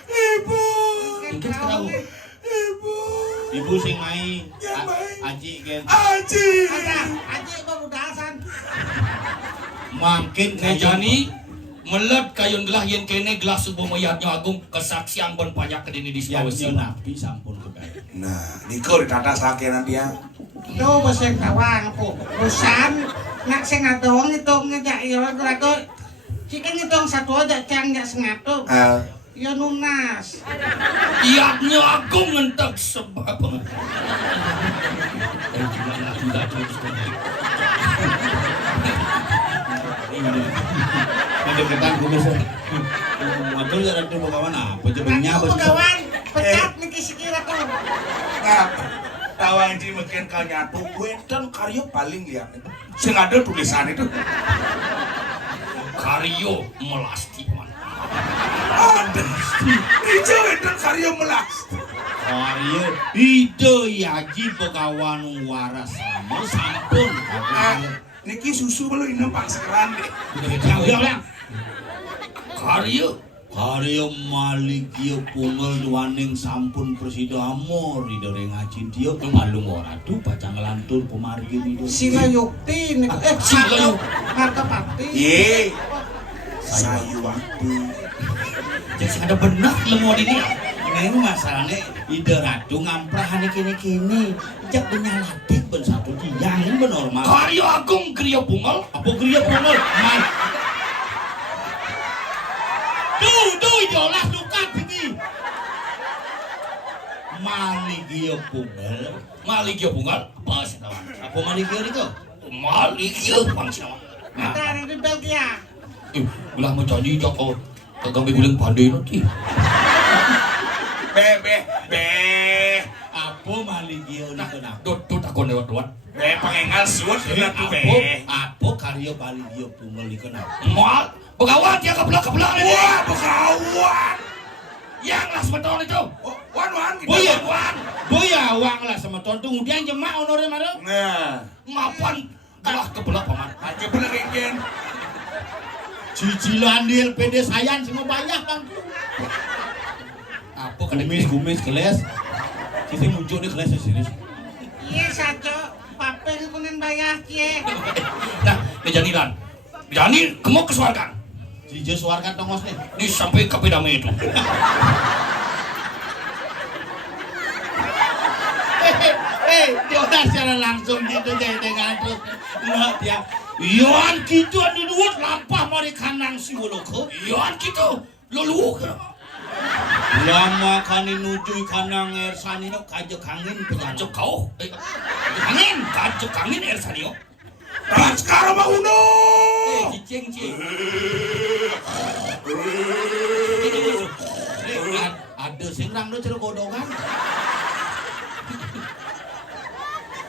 Ibu. Itu tahu. Ibu sing main. Yang main. Aji kan. Aji. Ada, aji gua udah san. Makin Ngejani melet kayun gelah yen kene gelah subuh mayatnya agung kesaksian pun banyak kedini di Sulawesi. nabi sampun kebaya. Nah, niku ditatasake nanti ya. Tuh boseng tawang po. Urusan nak sing ngadong itu ngejak yo lagu. Jika ngitung satu aja cang jak sengatu. Ya nunas. Iatnya agung ngentek sebab. Ada ketan kumis. Motor ya Ratu Begawan apa jebenya Aku kawan pecat niki sikira ko. Nah, tawang ji mungkin kau nyatu, wedan karyo paling lihat. Sing ada tulisan itu. Karyo melasti man. Ada. Itu wedan karyo melas. Karyo ide Yaji Begawan waras sama sampun. Niki susu belum ini pak sekeran deh. Karyo Maligya Pungal duaning sampun presida amor ide ngajin dia malung ora tuh baca ngelantur pemargi itu. Sila yukti niku Sila Martapati. Ye, sayu waktu. Jadi ada benar lemon ini. Neng masalahnya ide ratu ngamprah kini jak penyalatik ben satu tiang ini normal. Karyo agung kriya bungal. Apa kriya pungal? Tuh diolah dukat ini. Maligya Pungal. Maligya bungal. Apa sih kawan? Apa Maligya itu? Maligya bangsa. Dari di Belgia. Ulah mau janji Joko. Kagak guling pandai nanti. Be. Apa Maligya itu kenapa? Dot takon lewat. Be pengengal suut kena tuh be. Apa karya Maligya Pungal itu kenapa? Mal, Begawan dia kebelah ini. Wah, bekawan. Yang lah sebetul itu. Wan gitu. Boya uang lah sama tuan tuh kemudian jemak honornya mana? Nah, Mapan gelah kebelah paman. aja bener kengken. Cicilan di LPD sayang semua banyak bang. Apa kena Gumis keles. Sisi muncul di keles sini. Iya saja. Papel kunen bayar cie. Nah, ini janilan. Jani kemau kesuarkan. Jija suarkan tongos nih. Ini sampai ke pedame itu. Dia udah secara langsung gitu jadi dengan terus. Nah dia. Yoan gitu anu duit lampah mari kanang si woloke. Yoan gitu. Lulu. Lama kani nuju kanang ersani no kajek angin Kacau kau. Angin. Kacau angin Ersanio. Sekarang mah uno. Cicing. Ada sing rang do ceruk godongan.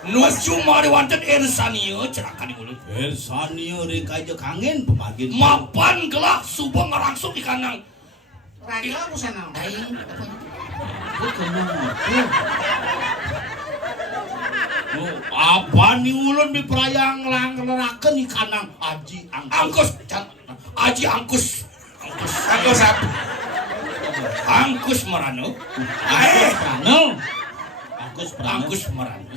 Nuju mari wanten Ersanio cerakan di mulut. Ersani ri kajek angin pemagin. Mapan gelak subang ngarangsung di kanang. Raja aku sana. Aing. Apa nih ulun di perayaan ngeleraken di kanang Aji Angkus. Aji Angkus. Aku sap. Angkus Merano. Angkus Merano.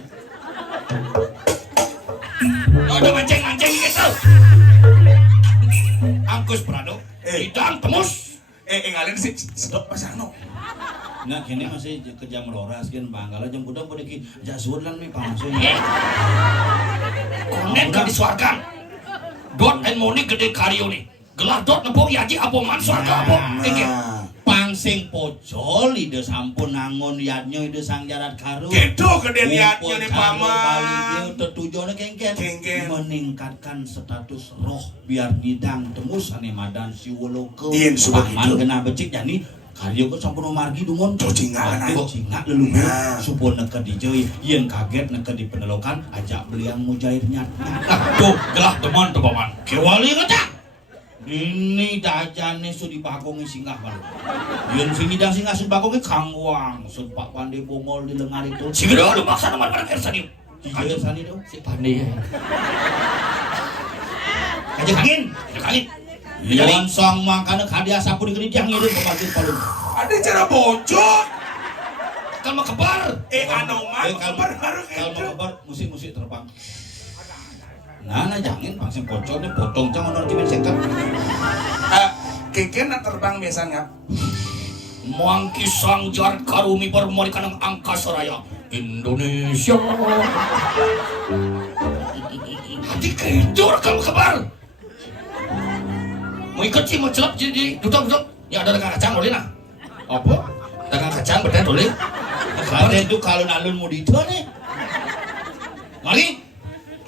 Ada mancing gitu. Angkus Merano. Hidang temus. Ngalin sih sedok pasano. Nah kini masih kerja meloras kan banggal jam kuda pada ki jasuan lan mi pangso. Konen kan disuarkan. Dot and money gede karyo nih. Gelar dot nepok yaji apa man suarga apa. Pangsing pojol ide sampun nangon yadnya ide sang jarat karu. Gitu gede liatnya nih paman. Tujuannya kengken meningkatkan status roh biar nidang temus ane madan si woloke. Ien sudah Paman gitu. kena becik jadi karyo kok sampun margi dumon. Cocingan ayo. Cingak leluhur. Nah. Supun neket di joy. Yen kaget neket di penelokan ajak beliang mujair nyatnya. Tuh gelah teman tuh paman. Kewali kata. Ini dajane su dipakongi singgah baru. Yen sing ngidang singgah su dipakongi kangwang. Sud Pak Pandai bongol di lengar itu. Si gede lu maksa nama pada Ersanio. Jijil sani dong. Si Pandai. Aja kangin. Kali. Yon sang makana kadia sapu di kedijang ngirim pembantu palu. Ada cara bocor. Kalau mau kebar. Anoman kabar baru Kalau gitu. mau kabar musik-musik terbang. Nah jangan pangsing pocornya potong cang honor kimin sengkap. Keken terbang biasa ngap. Mangki Sangjar Karumi Permoni Kanang Angkasa Raya Indonesia. Hati kehidur kamu kabar. Mau ikut sih mau celap jadi duduk. Ya ada dagang kacang boleh nah. Apa? Dagang kacang bener boleh. Ada itu kalau nalun mau itu nih. Mari.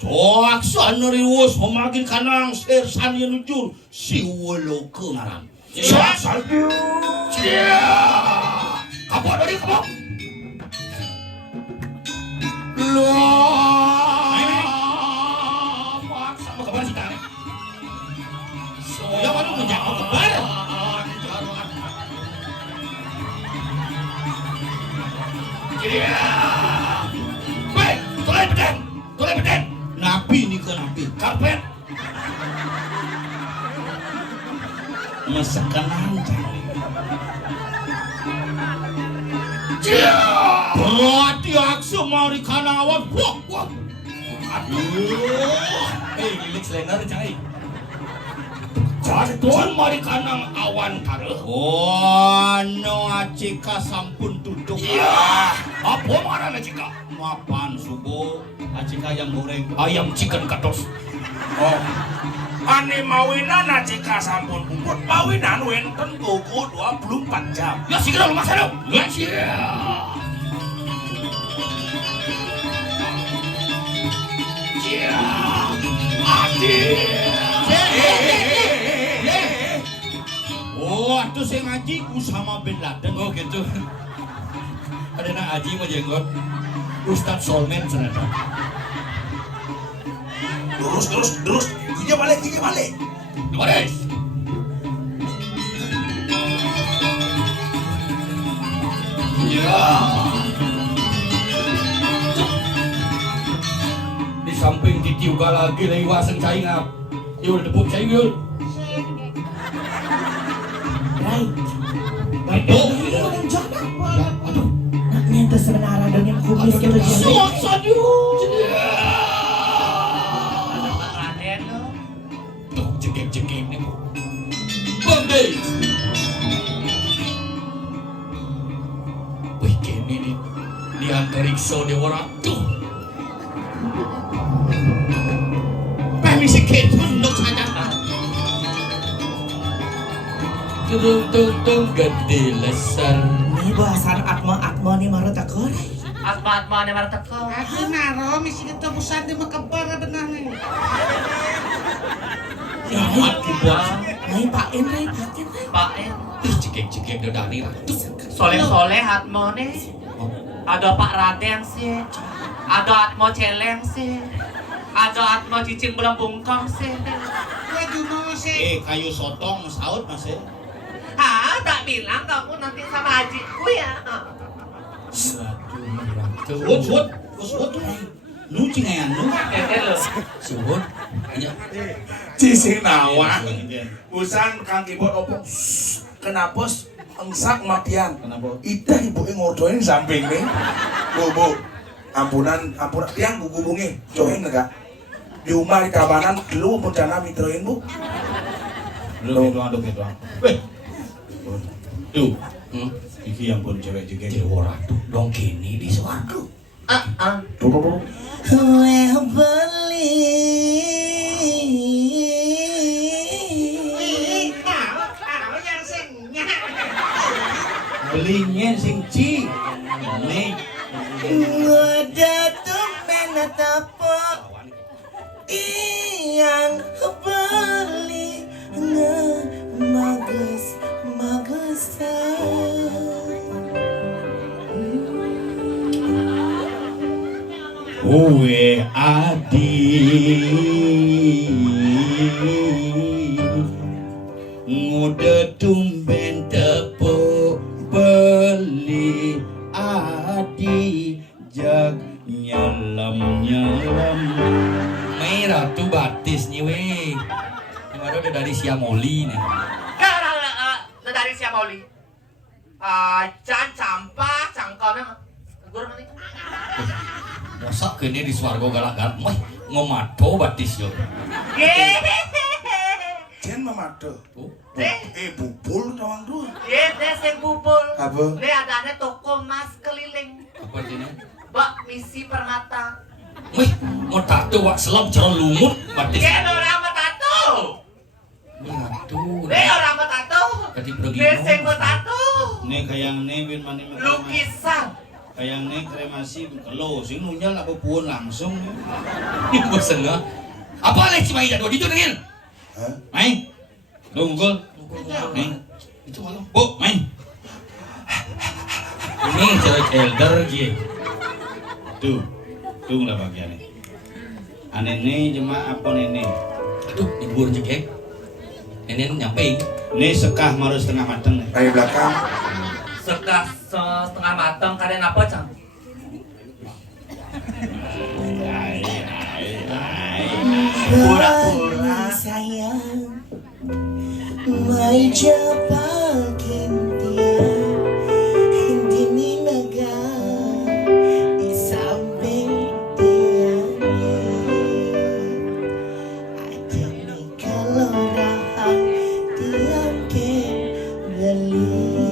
Coak sanuri wos memakin kanang sersan yang lucu si wolo ke ngaran. Salju. Cia. Kamu ada di kamu? Loh. Maksa mau kabar sih kan? Ya baru menjauh kebar. Cia. Baik, tolong beden. Napi nih ke napi. Karpet. Masakan ancang. Cia. Berarti aksu mau di kanawan. Wah. Lilik selendar cai. Jatuh mari kanang awan taruh. Oh, no acika sampun tutup. Iya. Apa marah cika? Mapan subuh. Acika ayam goreng. Ayam chicken katos. Oh. Ane mawinan cika sampun bungkut mawinan wenten tuku 24 jam. Ya segera lu masuk. Ya sia. Cia. Adi. Oh, itu saya ngaji Usama bin Laden. Oh gitu. Ada nak Aji mau jenggot. Ustadz Solmen ternyata. Terus. Tiga balik. Lumares. Ya. Di samping titiu lagi lewasan cai ngap. Yul depuk cai yul. Aduh, naknya itu sebenarnya dengan kumis gitu jadi. Tuh jegek nih bu. Bangde. Wih kini nih di antariksa Dewa Ratu. Permisi ketun dok saja. Tung gede lesar. Ini bahasan atma nih marah takor. Atma nih marah teko. Aku naro misi kita pusat di mekebar benar nih. Lain pakin. Paen. Jegek dodani Ratu. Soleh atma nih. Ada Pak Raden sih. Ada atma celeng sih. Ada atma cicing belang bungkam sih. Waduh mau sih. Kayu sotong saut mas ya. Ah, tak bilang kamu nanti sama ajiku ya. Suut. Nu cingayan nu. Suhun. Iya. Cising nawang. Usan Kang Kibot opong. Kenapa engsak makian? Kenapa? Ida ibu ngodoin samping nih. Bu. Ampunan tiang gugubungi. Cobain enggak? Di rumah di kabanan dulu bencana mitroin bu. Belum itu doang. Weh. Tuh. Iki yang pun cewek juga. Dewa Ratu dong kini di swarga. Tuh. Oleh beli. Kau yang sengnya. Belinya sing ci. Nih. Ngoda tumben tapo. Yang beli Uwe adi ngude tumben tepuk beli adi jag nyelam Mei Ratu batis nih weh. Kemarin udah dari Siamoli nih. Dari siapa oli? Can campak cangkemnya. Gue mana? Masa kini di swarga galak-galak. Meh ngomato batis yo. Jen mamado. Oh. Bubul tawang tuh. Sing bubul. Apa? Ini adanya toko emas keliling. Apa ini? Bak misi permata. Wih, mau tato wak selam cara lumut batis. Orang mau tato. Waduh. Orang mau tato. Tadi pergi. Sing mau tato. Nih kayak nih bin mani Lukisan. kayak nih kremasi kalau sing nunyal apa pun langsung. Ini bosan nggak? Apa lagi cuma ida dua itu dengin? Hah? Main. Lu ngukul. Main. Itu malam. Bu, main. Ini cewek elder gitu. Tuh. Tuh lah bagiannya. Aneh nih jemaah apa nih? Aduh, libur jekek. Ini nyampe. Nih sekah maru setengah mateng nih. Dari belakang. Sekas setengah matang kalian apa cang? Pura-pura sayang May japakin dia Hindi ninaga Isambing dia Ada ni kalorahan Tiang ke beli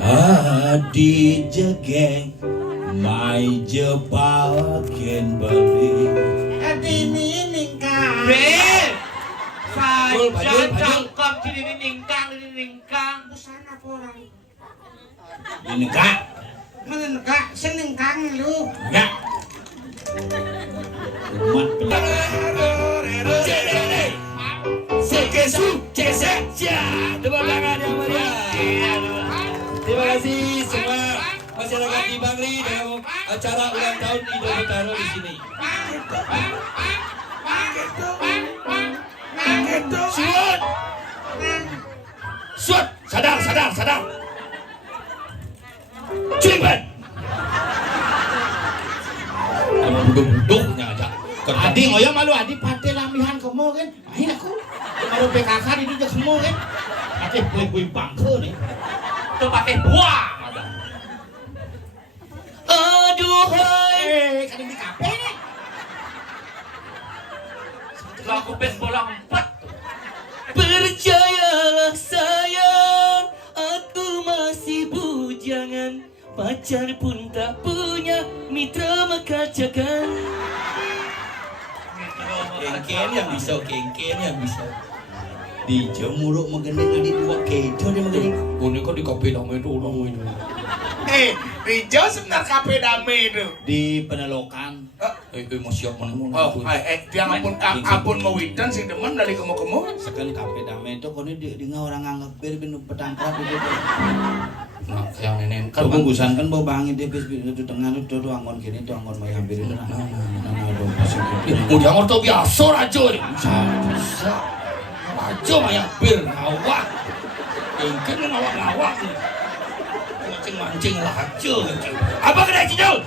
Adi jegeng mai jepakin beli. Adi ningkang. Bajul, bajul, bajul. Cangkap sini ningkang. Busana orang. Ini kak, Mana kak? Seningkang lu. enggak. Umat Sekesu, cekesek, tepuk tangan yang meriah. Terima kasih semua masyarakat di Bangli dalam acara ulang tahun Idul Fitri di sini. Suat, suat, sadar. Cuiban. Kamu buduk-buduknya aja. Adi ngoyo malu adi pate lamihan kamu kan. Main aku. Baru PKK di dia kamu kan. Adi bui bangke nih. Tuh pakai buah. Aduhai. Kan di kafe nih. Lagu bes bola 4. Percayalah sayang, aku masih bujangan. Pacar pun tak punya, mitra makacakan. Kengken yang bisa. Di jemuruk mengening adi dua kejo dia mengening. Ini kok di kopi damai itu orang itu. Rijo sebentar kafe damai itu. Di penelokan. Mau siap mana mau. Oh, dia ampun mau witan sing demen dari kamu. Sekan kafe damai itu kono di orang anggap bir bin petangkrap itu. Nah, yang nenek Kan bungkusan kan bau bangi dia bis itu tengah itu tuh angon kini tuh angon mai hampir itu. Nah, aduh pasir gitu. mau dianggur tuh biasa rajo nih. Bisa. Rajo mah yang bir ngawak. Kengken ngawak nih. Mancing lah rajo. Apa kena cijol?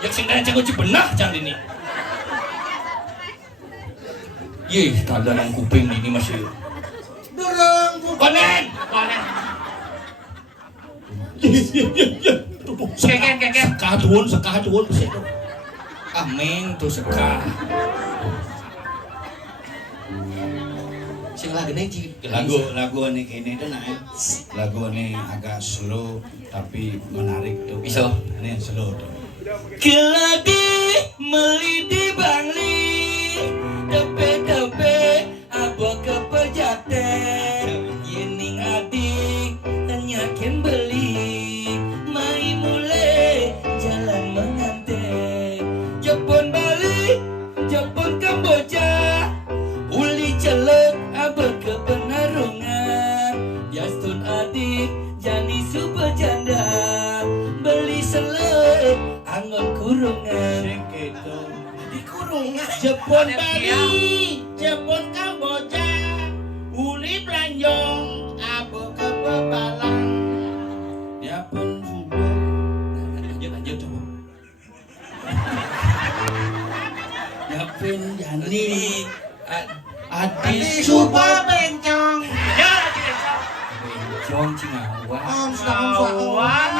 Jak sing kena cengko cibenah can ini. Ye, tanda nang kuping ini masih. Durung Konen. Keken. Sekah tuun sih. Amin tuh seka. Sing lagene ci Lagu ini kini tuh naik. Lagu ini agak slow tapi menarik tuh. Bisa. Ini slow tuh. Keladi melidi Bangli, tepe abah kepejate, yening adik tanyakin beli, mai mulai jalan mengantek, Jepun Bali, Jepun Kamboja, uli celek abah ke penarungan, Yastun adik jani super janda, beli selek angon kurungan. Di kurungan. Jepun Bali, Jepun Kamboja, uli belanjong, abu kebebalan. Ya pun sudah. lanjut coba. Ya pun jani. Adi Suba Bencong. Jong Cingawan. Sawan.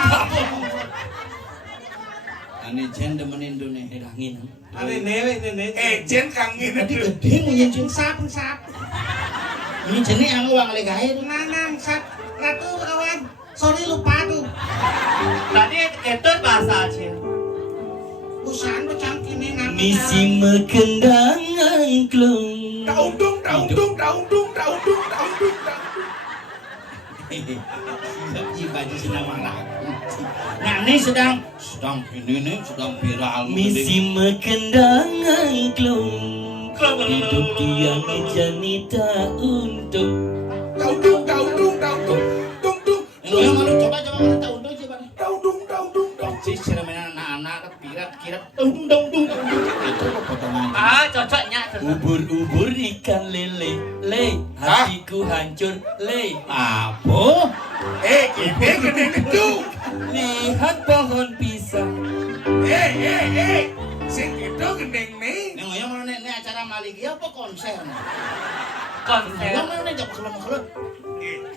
Ane jen demenin tuh nih. Angin. Jen kangin Tadi itu. gede nih jen. Sap. Ini jenis yang uang legahe tuh. Nanang sap. Ratu kawan. Sorry lupa tuh. Tadi itu bahasa Aceh. Usahan pecang kini nang. Misi mekendang angklung. Daung dung. Iya baju senang lagu. Nah ini sedang ini nih sedang viral. Misi mekendang angklung. Hidup dia janita untuk. Daung dung. Yang malu coba tahu dong coba. Daung dung. Cis cermenan anak-anak kira dung. Coba potongan. Cocoknya. Ubur-ubur ikan lele, hatiku hancur, Apa? Gede itu. lihat pohon pisang. Sing itu gendeng nih. Yang ngoyong mana nih acara maligi apa konser? Konser. Yang mana nih coba kalau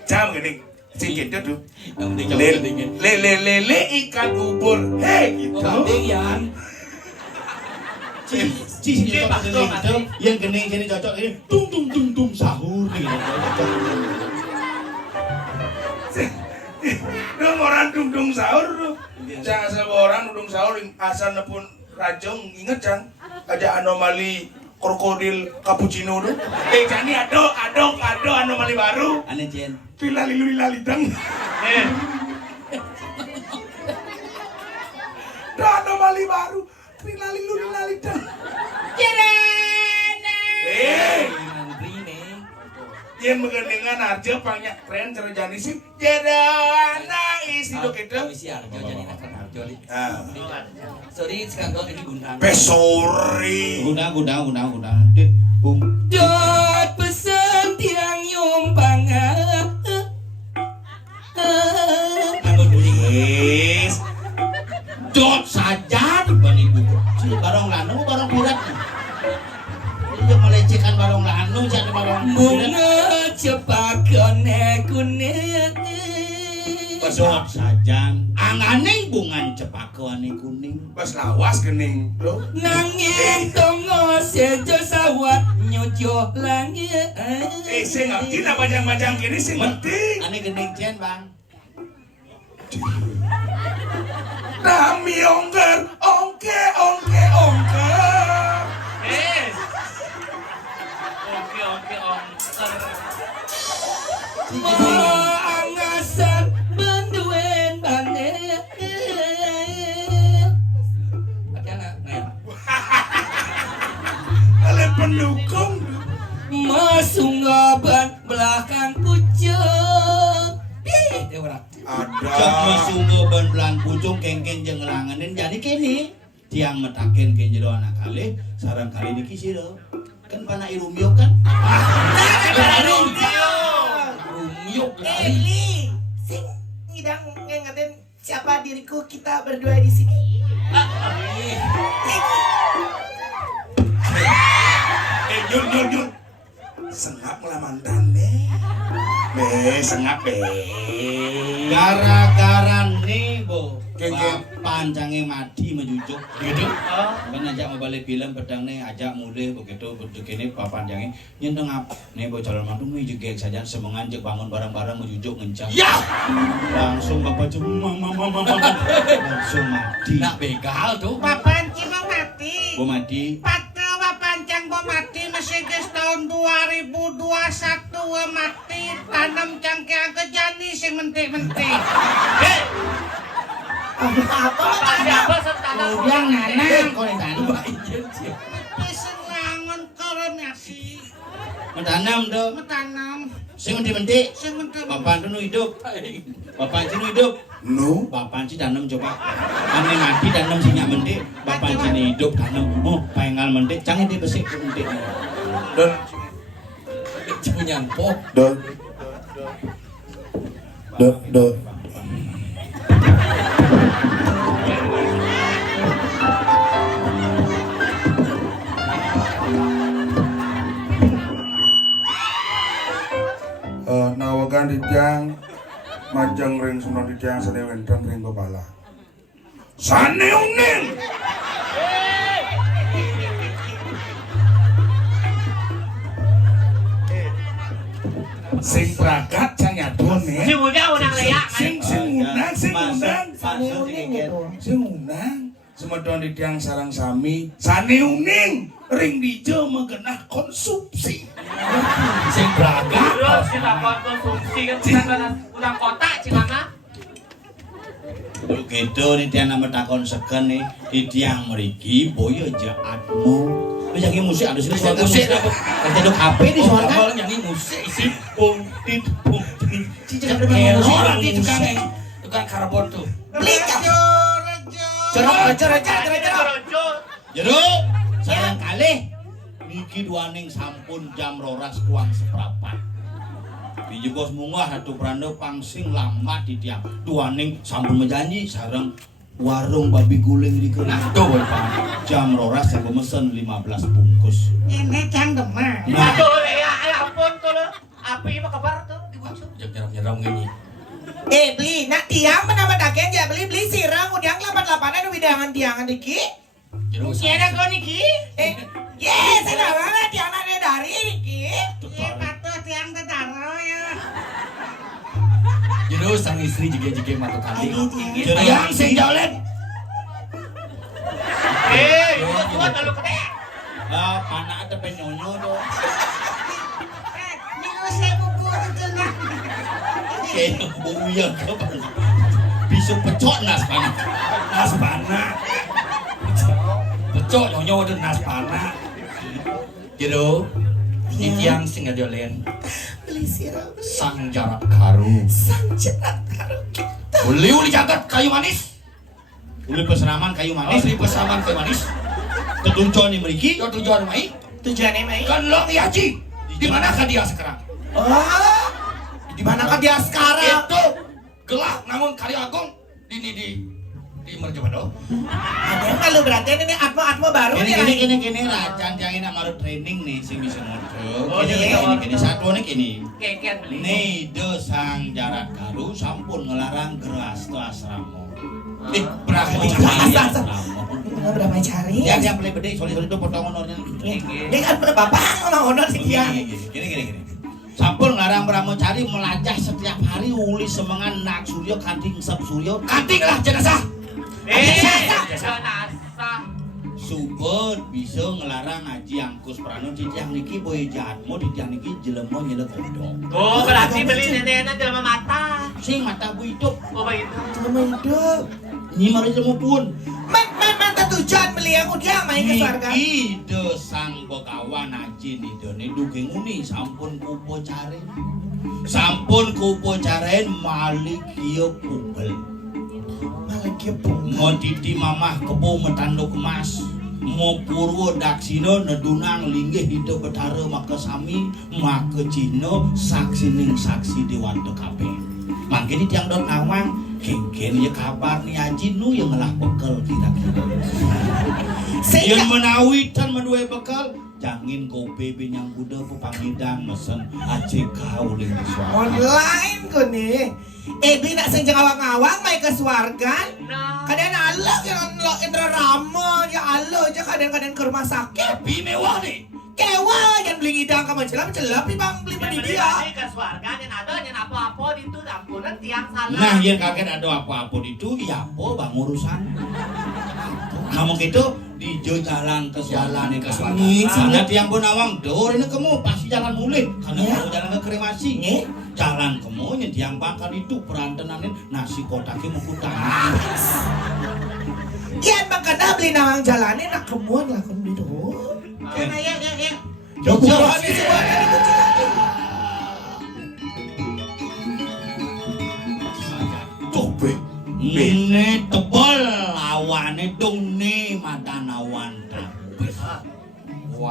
Jam gendeng. Sing gitu tuh. Yang penting jauh pentingnya. Lele ikan ubur. Gitu. Penting ya. Cis coba gening itu yang gening sini cocok ini tung sahur nih. Dong orang dung sahur tuh. Jangan asal orang dung sahur asal nepun rajong inget Cang. Ada anomali krokodil cappuccino tuh. Jani ado anomali baru. Aneh Jen. Pilalilulilalidang. Ada anomali baru. Pilalilulilalidang. Ngantri nih. Yang mengendengan aja banyak tren terjadi sih. Jedana isi dok itu. Kami si Arjo jadi akan Arjo nih. Sorry sekarang ini gundang. Besori. Guna. Dit, bung. Dot pesan tiang yompang. Yes. Dot saja dibanding buku. Si barong lanu barong pirat. Dia melecehkan barong lanu jadi barong pirat. Bunga cepakan kuning. Dot saja. Anganeng bungan cepakone kuning. Pas lawas gening, bro. Nanging tongo sejo sawat nyojo langit. Sing ngerti nak bajang-bajang kini sing ngerti. Aneh gendeng Jen bang. Nami ongker, ongke. Yes. Oke. Angasan benduen bane. Kalian pendukung. Masungaban belakang pucuk. Jak masunggo ban belang pucung kengken jeung ngelanganin jadi kini tiang metaken ke jero anak kali sarang kali niki sira kan pana irumyuk kan Rumyuk Eli, sing ngidang ngingetin siapa diriku kita berdua di sini. Jun. Sengap ngelamantan deh. Sengap gara-gara nih bo Kengken. pancange mati mejujuk gitu kan ajak mau balik film pedang nih ajak mulai begitu begini papanjangnya nyenteng apa nih bo calon mantu nih juga saja semengan jek bangun barang-barang mejujuk ngencang Ya. langsung bapak cuma langsung mati Nak begal tuh. Papanci mau mati. bo mati Patel papancang mau mati masih guys tahun 2021 mati tanam cangkang ke jani sing mentik-mentik. Bapak siapa setanah? udah nanang kau yang tanam Sing langon koronasi mentanam tuh metanam sing menti-menti sing mentik. bapak itu hidup bapak itu hidup No. bapak ci tanam coba ane mati tanam sing nyak menti bapak ci hidup tanam oh pengal menti canggih di besik menti Don. Nyampo. Don. Nawagan dijang Majeng ring semua di tiang sane wenten ring kepala. Sane uning. Sing prakat cang yadone. Sing undang leak. Sing undang. Sane uning itu. Sing undang. Semedon di tiang sarang sami. Sane uning. Ring dijo mengenah konsumsi. Sing braga. Terus kita buat konsumsi kan udah kota Cilana. Gitu nih tiang nama takon segen nih di tiang mriki boyo jaatmu. Lu nyanyi musik ada sini suara musik apa? Kerja dok HP di suara kan? Kalau nyanyi musik isi Puntit. Cicak nanti tukang karbon tuh. Rejo. Jeruk, sayang kali. Niki duaning sampun jam roras kuang seprapat. Biji bos munggah ratu prando pangsing lama di tiang. Duaning sampun menjanji sareng warung babi guling di kena. Tuh, Pak. Jam roras yang pemesen 15 bungkus. Ini can demam. Aduh, ya ampun tuh lo. Api mah kabar tuh. Nyeram gini. Beli, nak tiang menambah dagen ya beli sirang udang 88an widangan tiangan Riki. Kira kau niki? Yes, saya banget tiang ada dari Riki. Iya patuh tiang tetaro ya. Jadi sang istri jige matu kali. Jeruk Yang sing jolet. Buat lalu kena. Ah, panak ada penyonyo tuh. Minggu saya buku itu nah. Kayak buya ke bisu pecot nas panak. Nas panak. Pecok nyonyo itu nas panak. Jadi yang sing jolen Beli sirang sang jarak karu. sang jerat karo kita. Uli jagat kayu manis. Uli peseraman kayu manis. Asli pesaman kayu manis. Tetunco nih mriki. Yo tujuan mai. Tujuannya Mai? Kan lo Haji. Di manakah dia sekarang? Oh, di manakah dia sekarang? Itu gelap namun karya agung di Merjabado. Ada yang kalau berarti ini atmo baru nih. Gini rajan yang ini maru training nih sing bisa ngojo. Oh, Gini satu nih gini. Keket beli. Nih do sang jarak karu sampun ngelarang geras to asrama. Berarti asrama. Berapa cari? Yang beli bede sorry itu potong honornya. Dia kan bapak ngomong honor sih dia. Gini. Sampun ngelarang pramocari melajah setiap hari uli semengan nak suryo kanting sep suryo. Kanting lah jenazah. Jenazah. Subet bisa ngelarang ngaji angkus prano di tiang niki boy jatmo di tiang niki jelemo nyelek kodok. Oh, berarti beli nenek jelema mata. Sing mata bu hidup. Oh, begitu. Cuma hidup. Nyi mari jelemo pun. Mantap tujuan beli yang udah main ke surga. Niki de sang begawan aji di done dugeng uni sampun kupo cari. Sampun kupo caren malik kieu pugel. Malah kepung. Ngotiti mamah kebo metanduk emas. Mo purwo daksina nedunang linggih hidup betara maka sami maka cino saksi ning saksi dewanta kabeh. Mangkene tiang dot awang kengken ya kabar ni aji nu yang ngelah bekal kira-kira. Yang menawi tan menduwe bekal jangin kopi binyang kuda pepangidang mesen aje kau ling suara. Online ko nih. Ebi nak senjang awang-awang main ke suargan. Kadang Allah yang lo indra ramo ya Allah aja kadang-kadang ke rumah sakit. Tapi mewah nih. Kewa yang beli ngidang kamu celap nih bang beli beli dia. Ke suarga yang ada yang apa-apa itu ampunan tiang salah. Nah, yang kaget ada apa-apa itu ya apa bang urusan. Kamu gitu di jalan ke jalan ke sini. Karena tiang pun awang dor ini kamu pasti jalan mulai karena kamu jalan ke kremasi. Jalan kamu yang tiang bakar itu perantenanin nasi kotaknya mau kutang. Yan makanya beli nawang jalanin nak kemuan lah kan gitu. Ya. Coba ini semua Coba ini tebal awane dong nih mata awan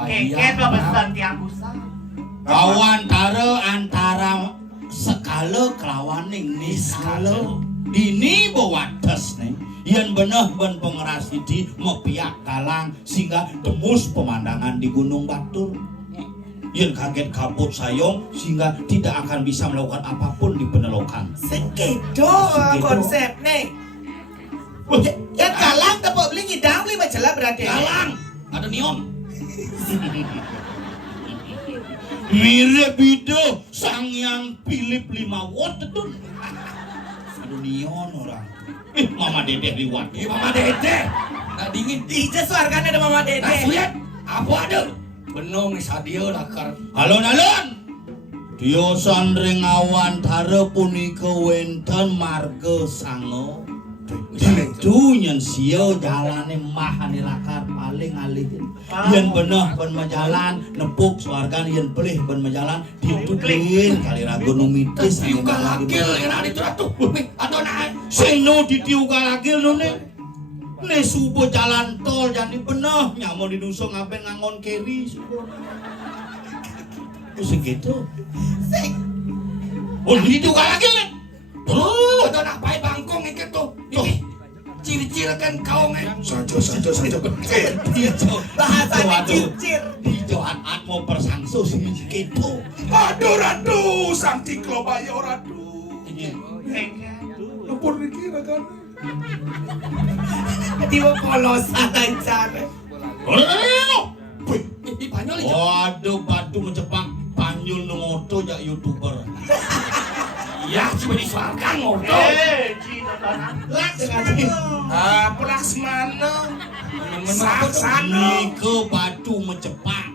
Keket lo pesan tiang busa. awan antara sekala kelawaning nih sekala ini bawa tes nih yang bener ben pengeras di mau pihak kalang sehingga tembus pemandangan di Gunung Batur Yen kaget kabut sayong sehingga tidak akan bisa melakukan apapun di penelokan. Segitu konsepnya. Yang galang tepuk beli ngidang beli majalah berarti. Galang, ada neon. Mirip itu sang yang Philip 5 watt itu. Aduh neon orang. Mama Dedeh liwat. Mama Dedeh. Nah dingin. Ija suaranya ada Mama Dede. Nah suyet, apa ada? Benong nih sadio lakar. Alon-alon. Diosan ring awan tare punika wenten marga sango. Ditu nyen sio jalane mahane lakar paling alihin. Yen beneh ben majalan nepuk suargan yen pelih ben majalan ditu klin kali rago nu mitis anu Galagil yang ada itu ratu. Atau naik. sing nu ditiu galagil nu ne. Ne subuh jalan tol jadi beneh nyamo di duso ngaben ngangon keri subuh. Sing gitu. Oh ditiu galagil ne. Atau nak pai bangkong iket tuh. Ini ciri-ciri kan kaongnya. Saja. Bahasanya cicir. Dijoan at mau persangso sing gitu. Aduh ratu, sang ciklo bayo ratu. Lepur dikira kan. Di mau polosan aja. Banyol itu. Waduh batu mencepak Panyul nu moto jak YouTuber. Ya, cuma disuarkan ngobrol. Pelaksmana. Nike batu mencepak.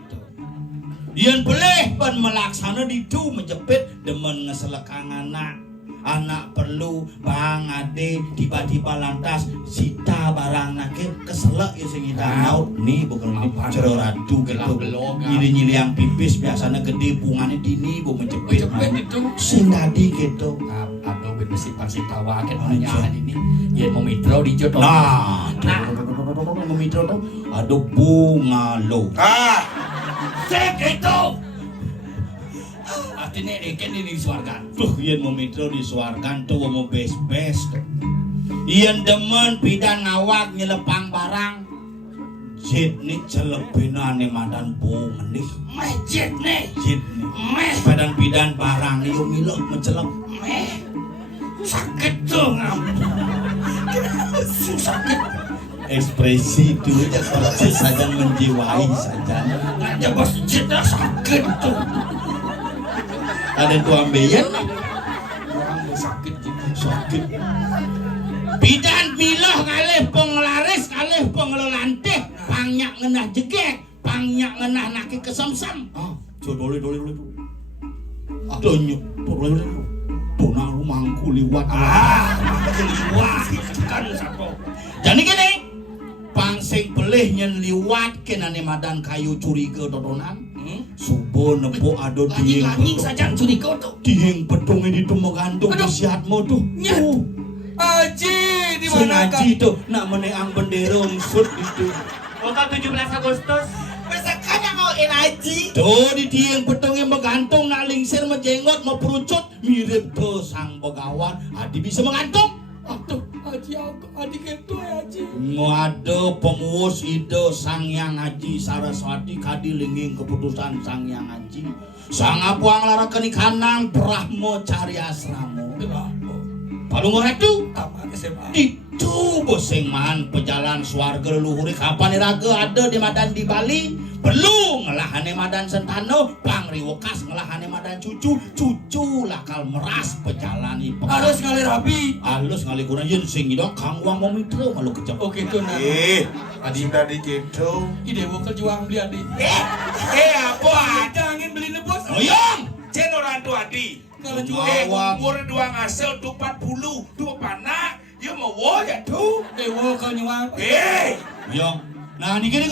Yen boleh ban melaksana ditu menjepit demen ngeselekang anak perlu bang ade tiba-tiba lantas sita barang nake keselak ya sing kita naut nih bukan ini cero radu gitu nyili-nyili yang pipis biasanya gede bunganya dini bu menjepit itu. sing tadi gitu. Aduh, besi pasir tawa kan hanya ini. Yen mau mitro di jodoh. Nah, memitro tuh ada bunga lo. Cek itu. Artinya ikan ini disuarkan. Tuh, yen mau mitro disuarkan tuh mau bes-bes tuh. Yen demen bidan ngawak nyelepang barang. Jit nih celepinane madan bunga nih. Majid nih. Jit nih. Meh. Badan bidan barang nih yo milok mencelep. Meh. Sakit tuh ngam. Sakit. Ekspresi itu aja persis saja menjiwai saja. Aja bos jitnya sakit tuh. Ada tuh ambeien Orang sakit gitu. sakit. Bidan miloh kalih penglaris kalih pengelolanteh pangyak ngenah jegek pangyak ngenah naki kesemsem. Dole tuh. Donyuk dole. Dona lu mangku liwat. Wah, kan satu. Jadi gini, pangsing pelih nyen liwat kenane madan kayu curiga dodonan. Subuh nepo ado dieng Lanying saja curi kau tuh. dieng pedungnya di tumo gantung di siatmu tuh. Aji di Sing mana aji tuh nak meneang bendera usut itu. Kota 17 Agustus. Besakanya mau aji. Tuh di dieng pedungnya menggantung nak lingsir menjenggot mau perucut mirip tuh sang begawan. Adi bisa menggantung. Aduh, Haji aku adik itu Haji. Ngade penguus ide Sang Yang Haji Saraswati kadilinging keputusan Sang Yang Haji. Sang apuang larakeun ikanang Brahmo cari asramo. Palung ratu Tamat SMA. itu boseng man pejalan swarga leluhur kapan iraga ada di madan di Bali belum ngelahane madan sentano pangriwekas ngelahane madan cucu lakal meras pejalani Harus kali rapi. halus ngali kurang yen sing idok kang wang momitra malu kecap. Oh gitu nah. Adi sudah gitu. Ide bukan juang beli adik. apa? Jangan beli nebos. Oyong Cen orang tua di. Kalau Mawak. Umur dua ngasel tuh 40 tuh panak. Ya mau wo ya tuh. wo kau nyuang. Yong nah niki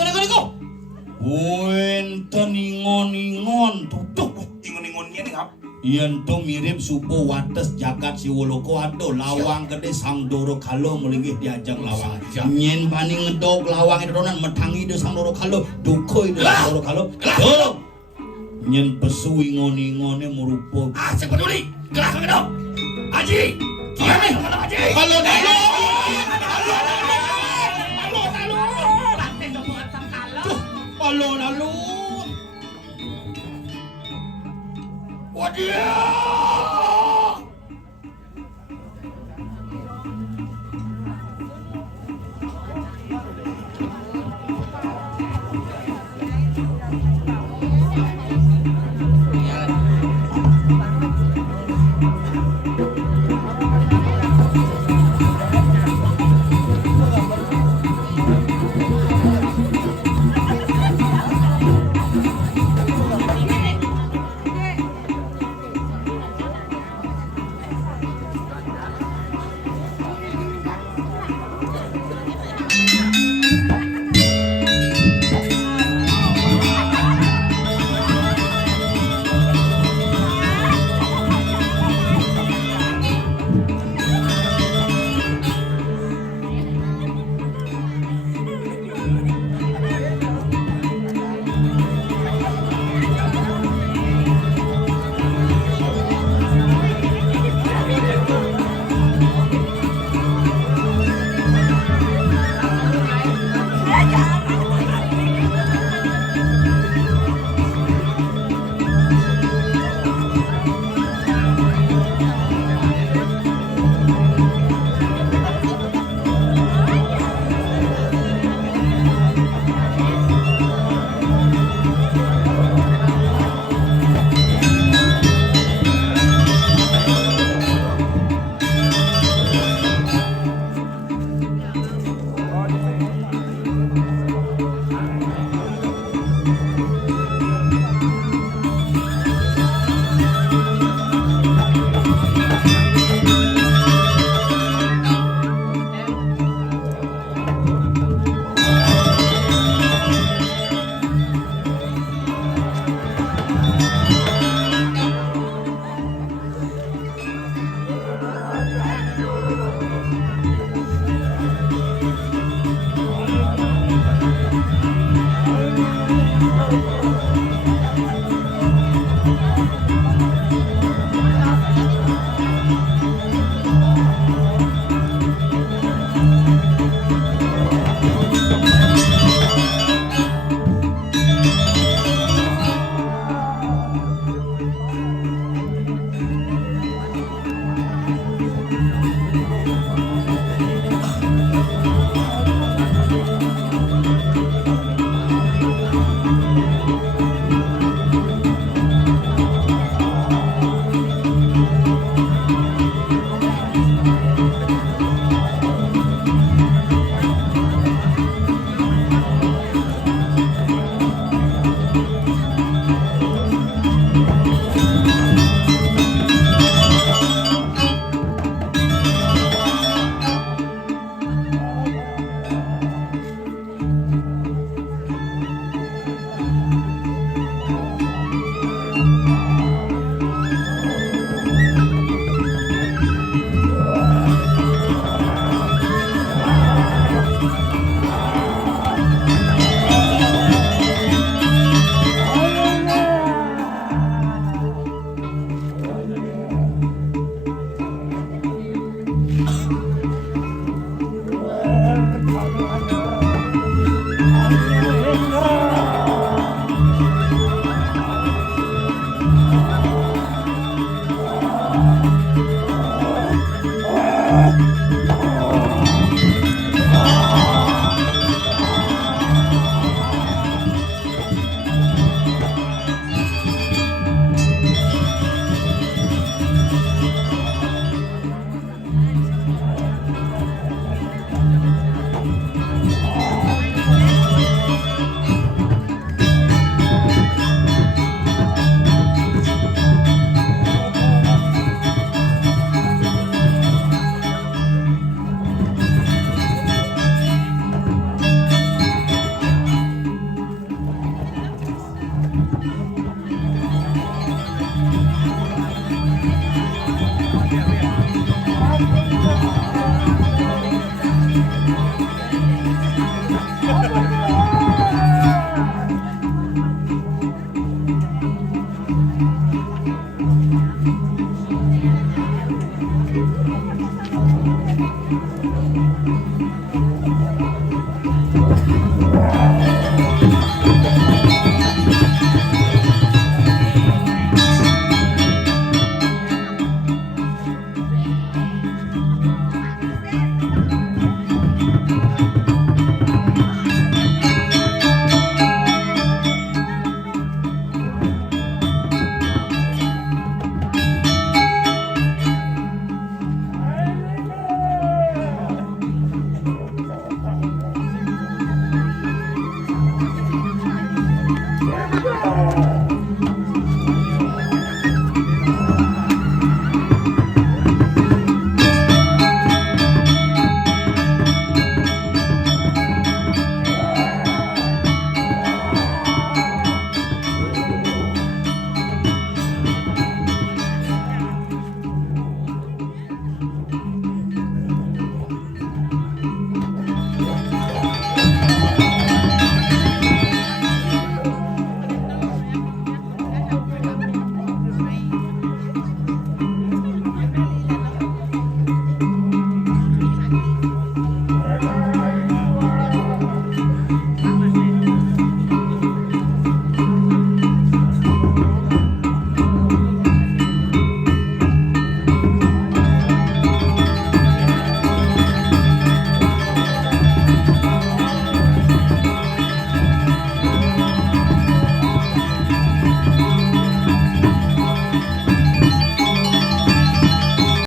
wenten ingon-ingon tutup Ingon-ingonnya nih ngap. yen to mirip supo wates jagat siwoloko ado lawang gede sang doro kalo melinggih diajeng lawang nyen bani ngedog lawang donan metangi de sang doro kalo dukoi de sang doro kalo tuh nyen pesu ingon-ingone merupa Sepeduli. Kelas kami dong. Haji. Kiame. Haji. halo dalo halo dalo dia.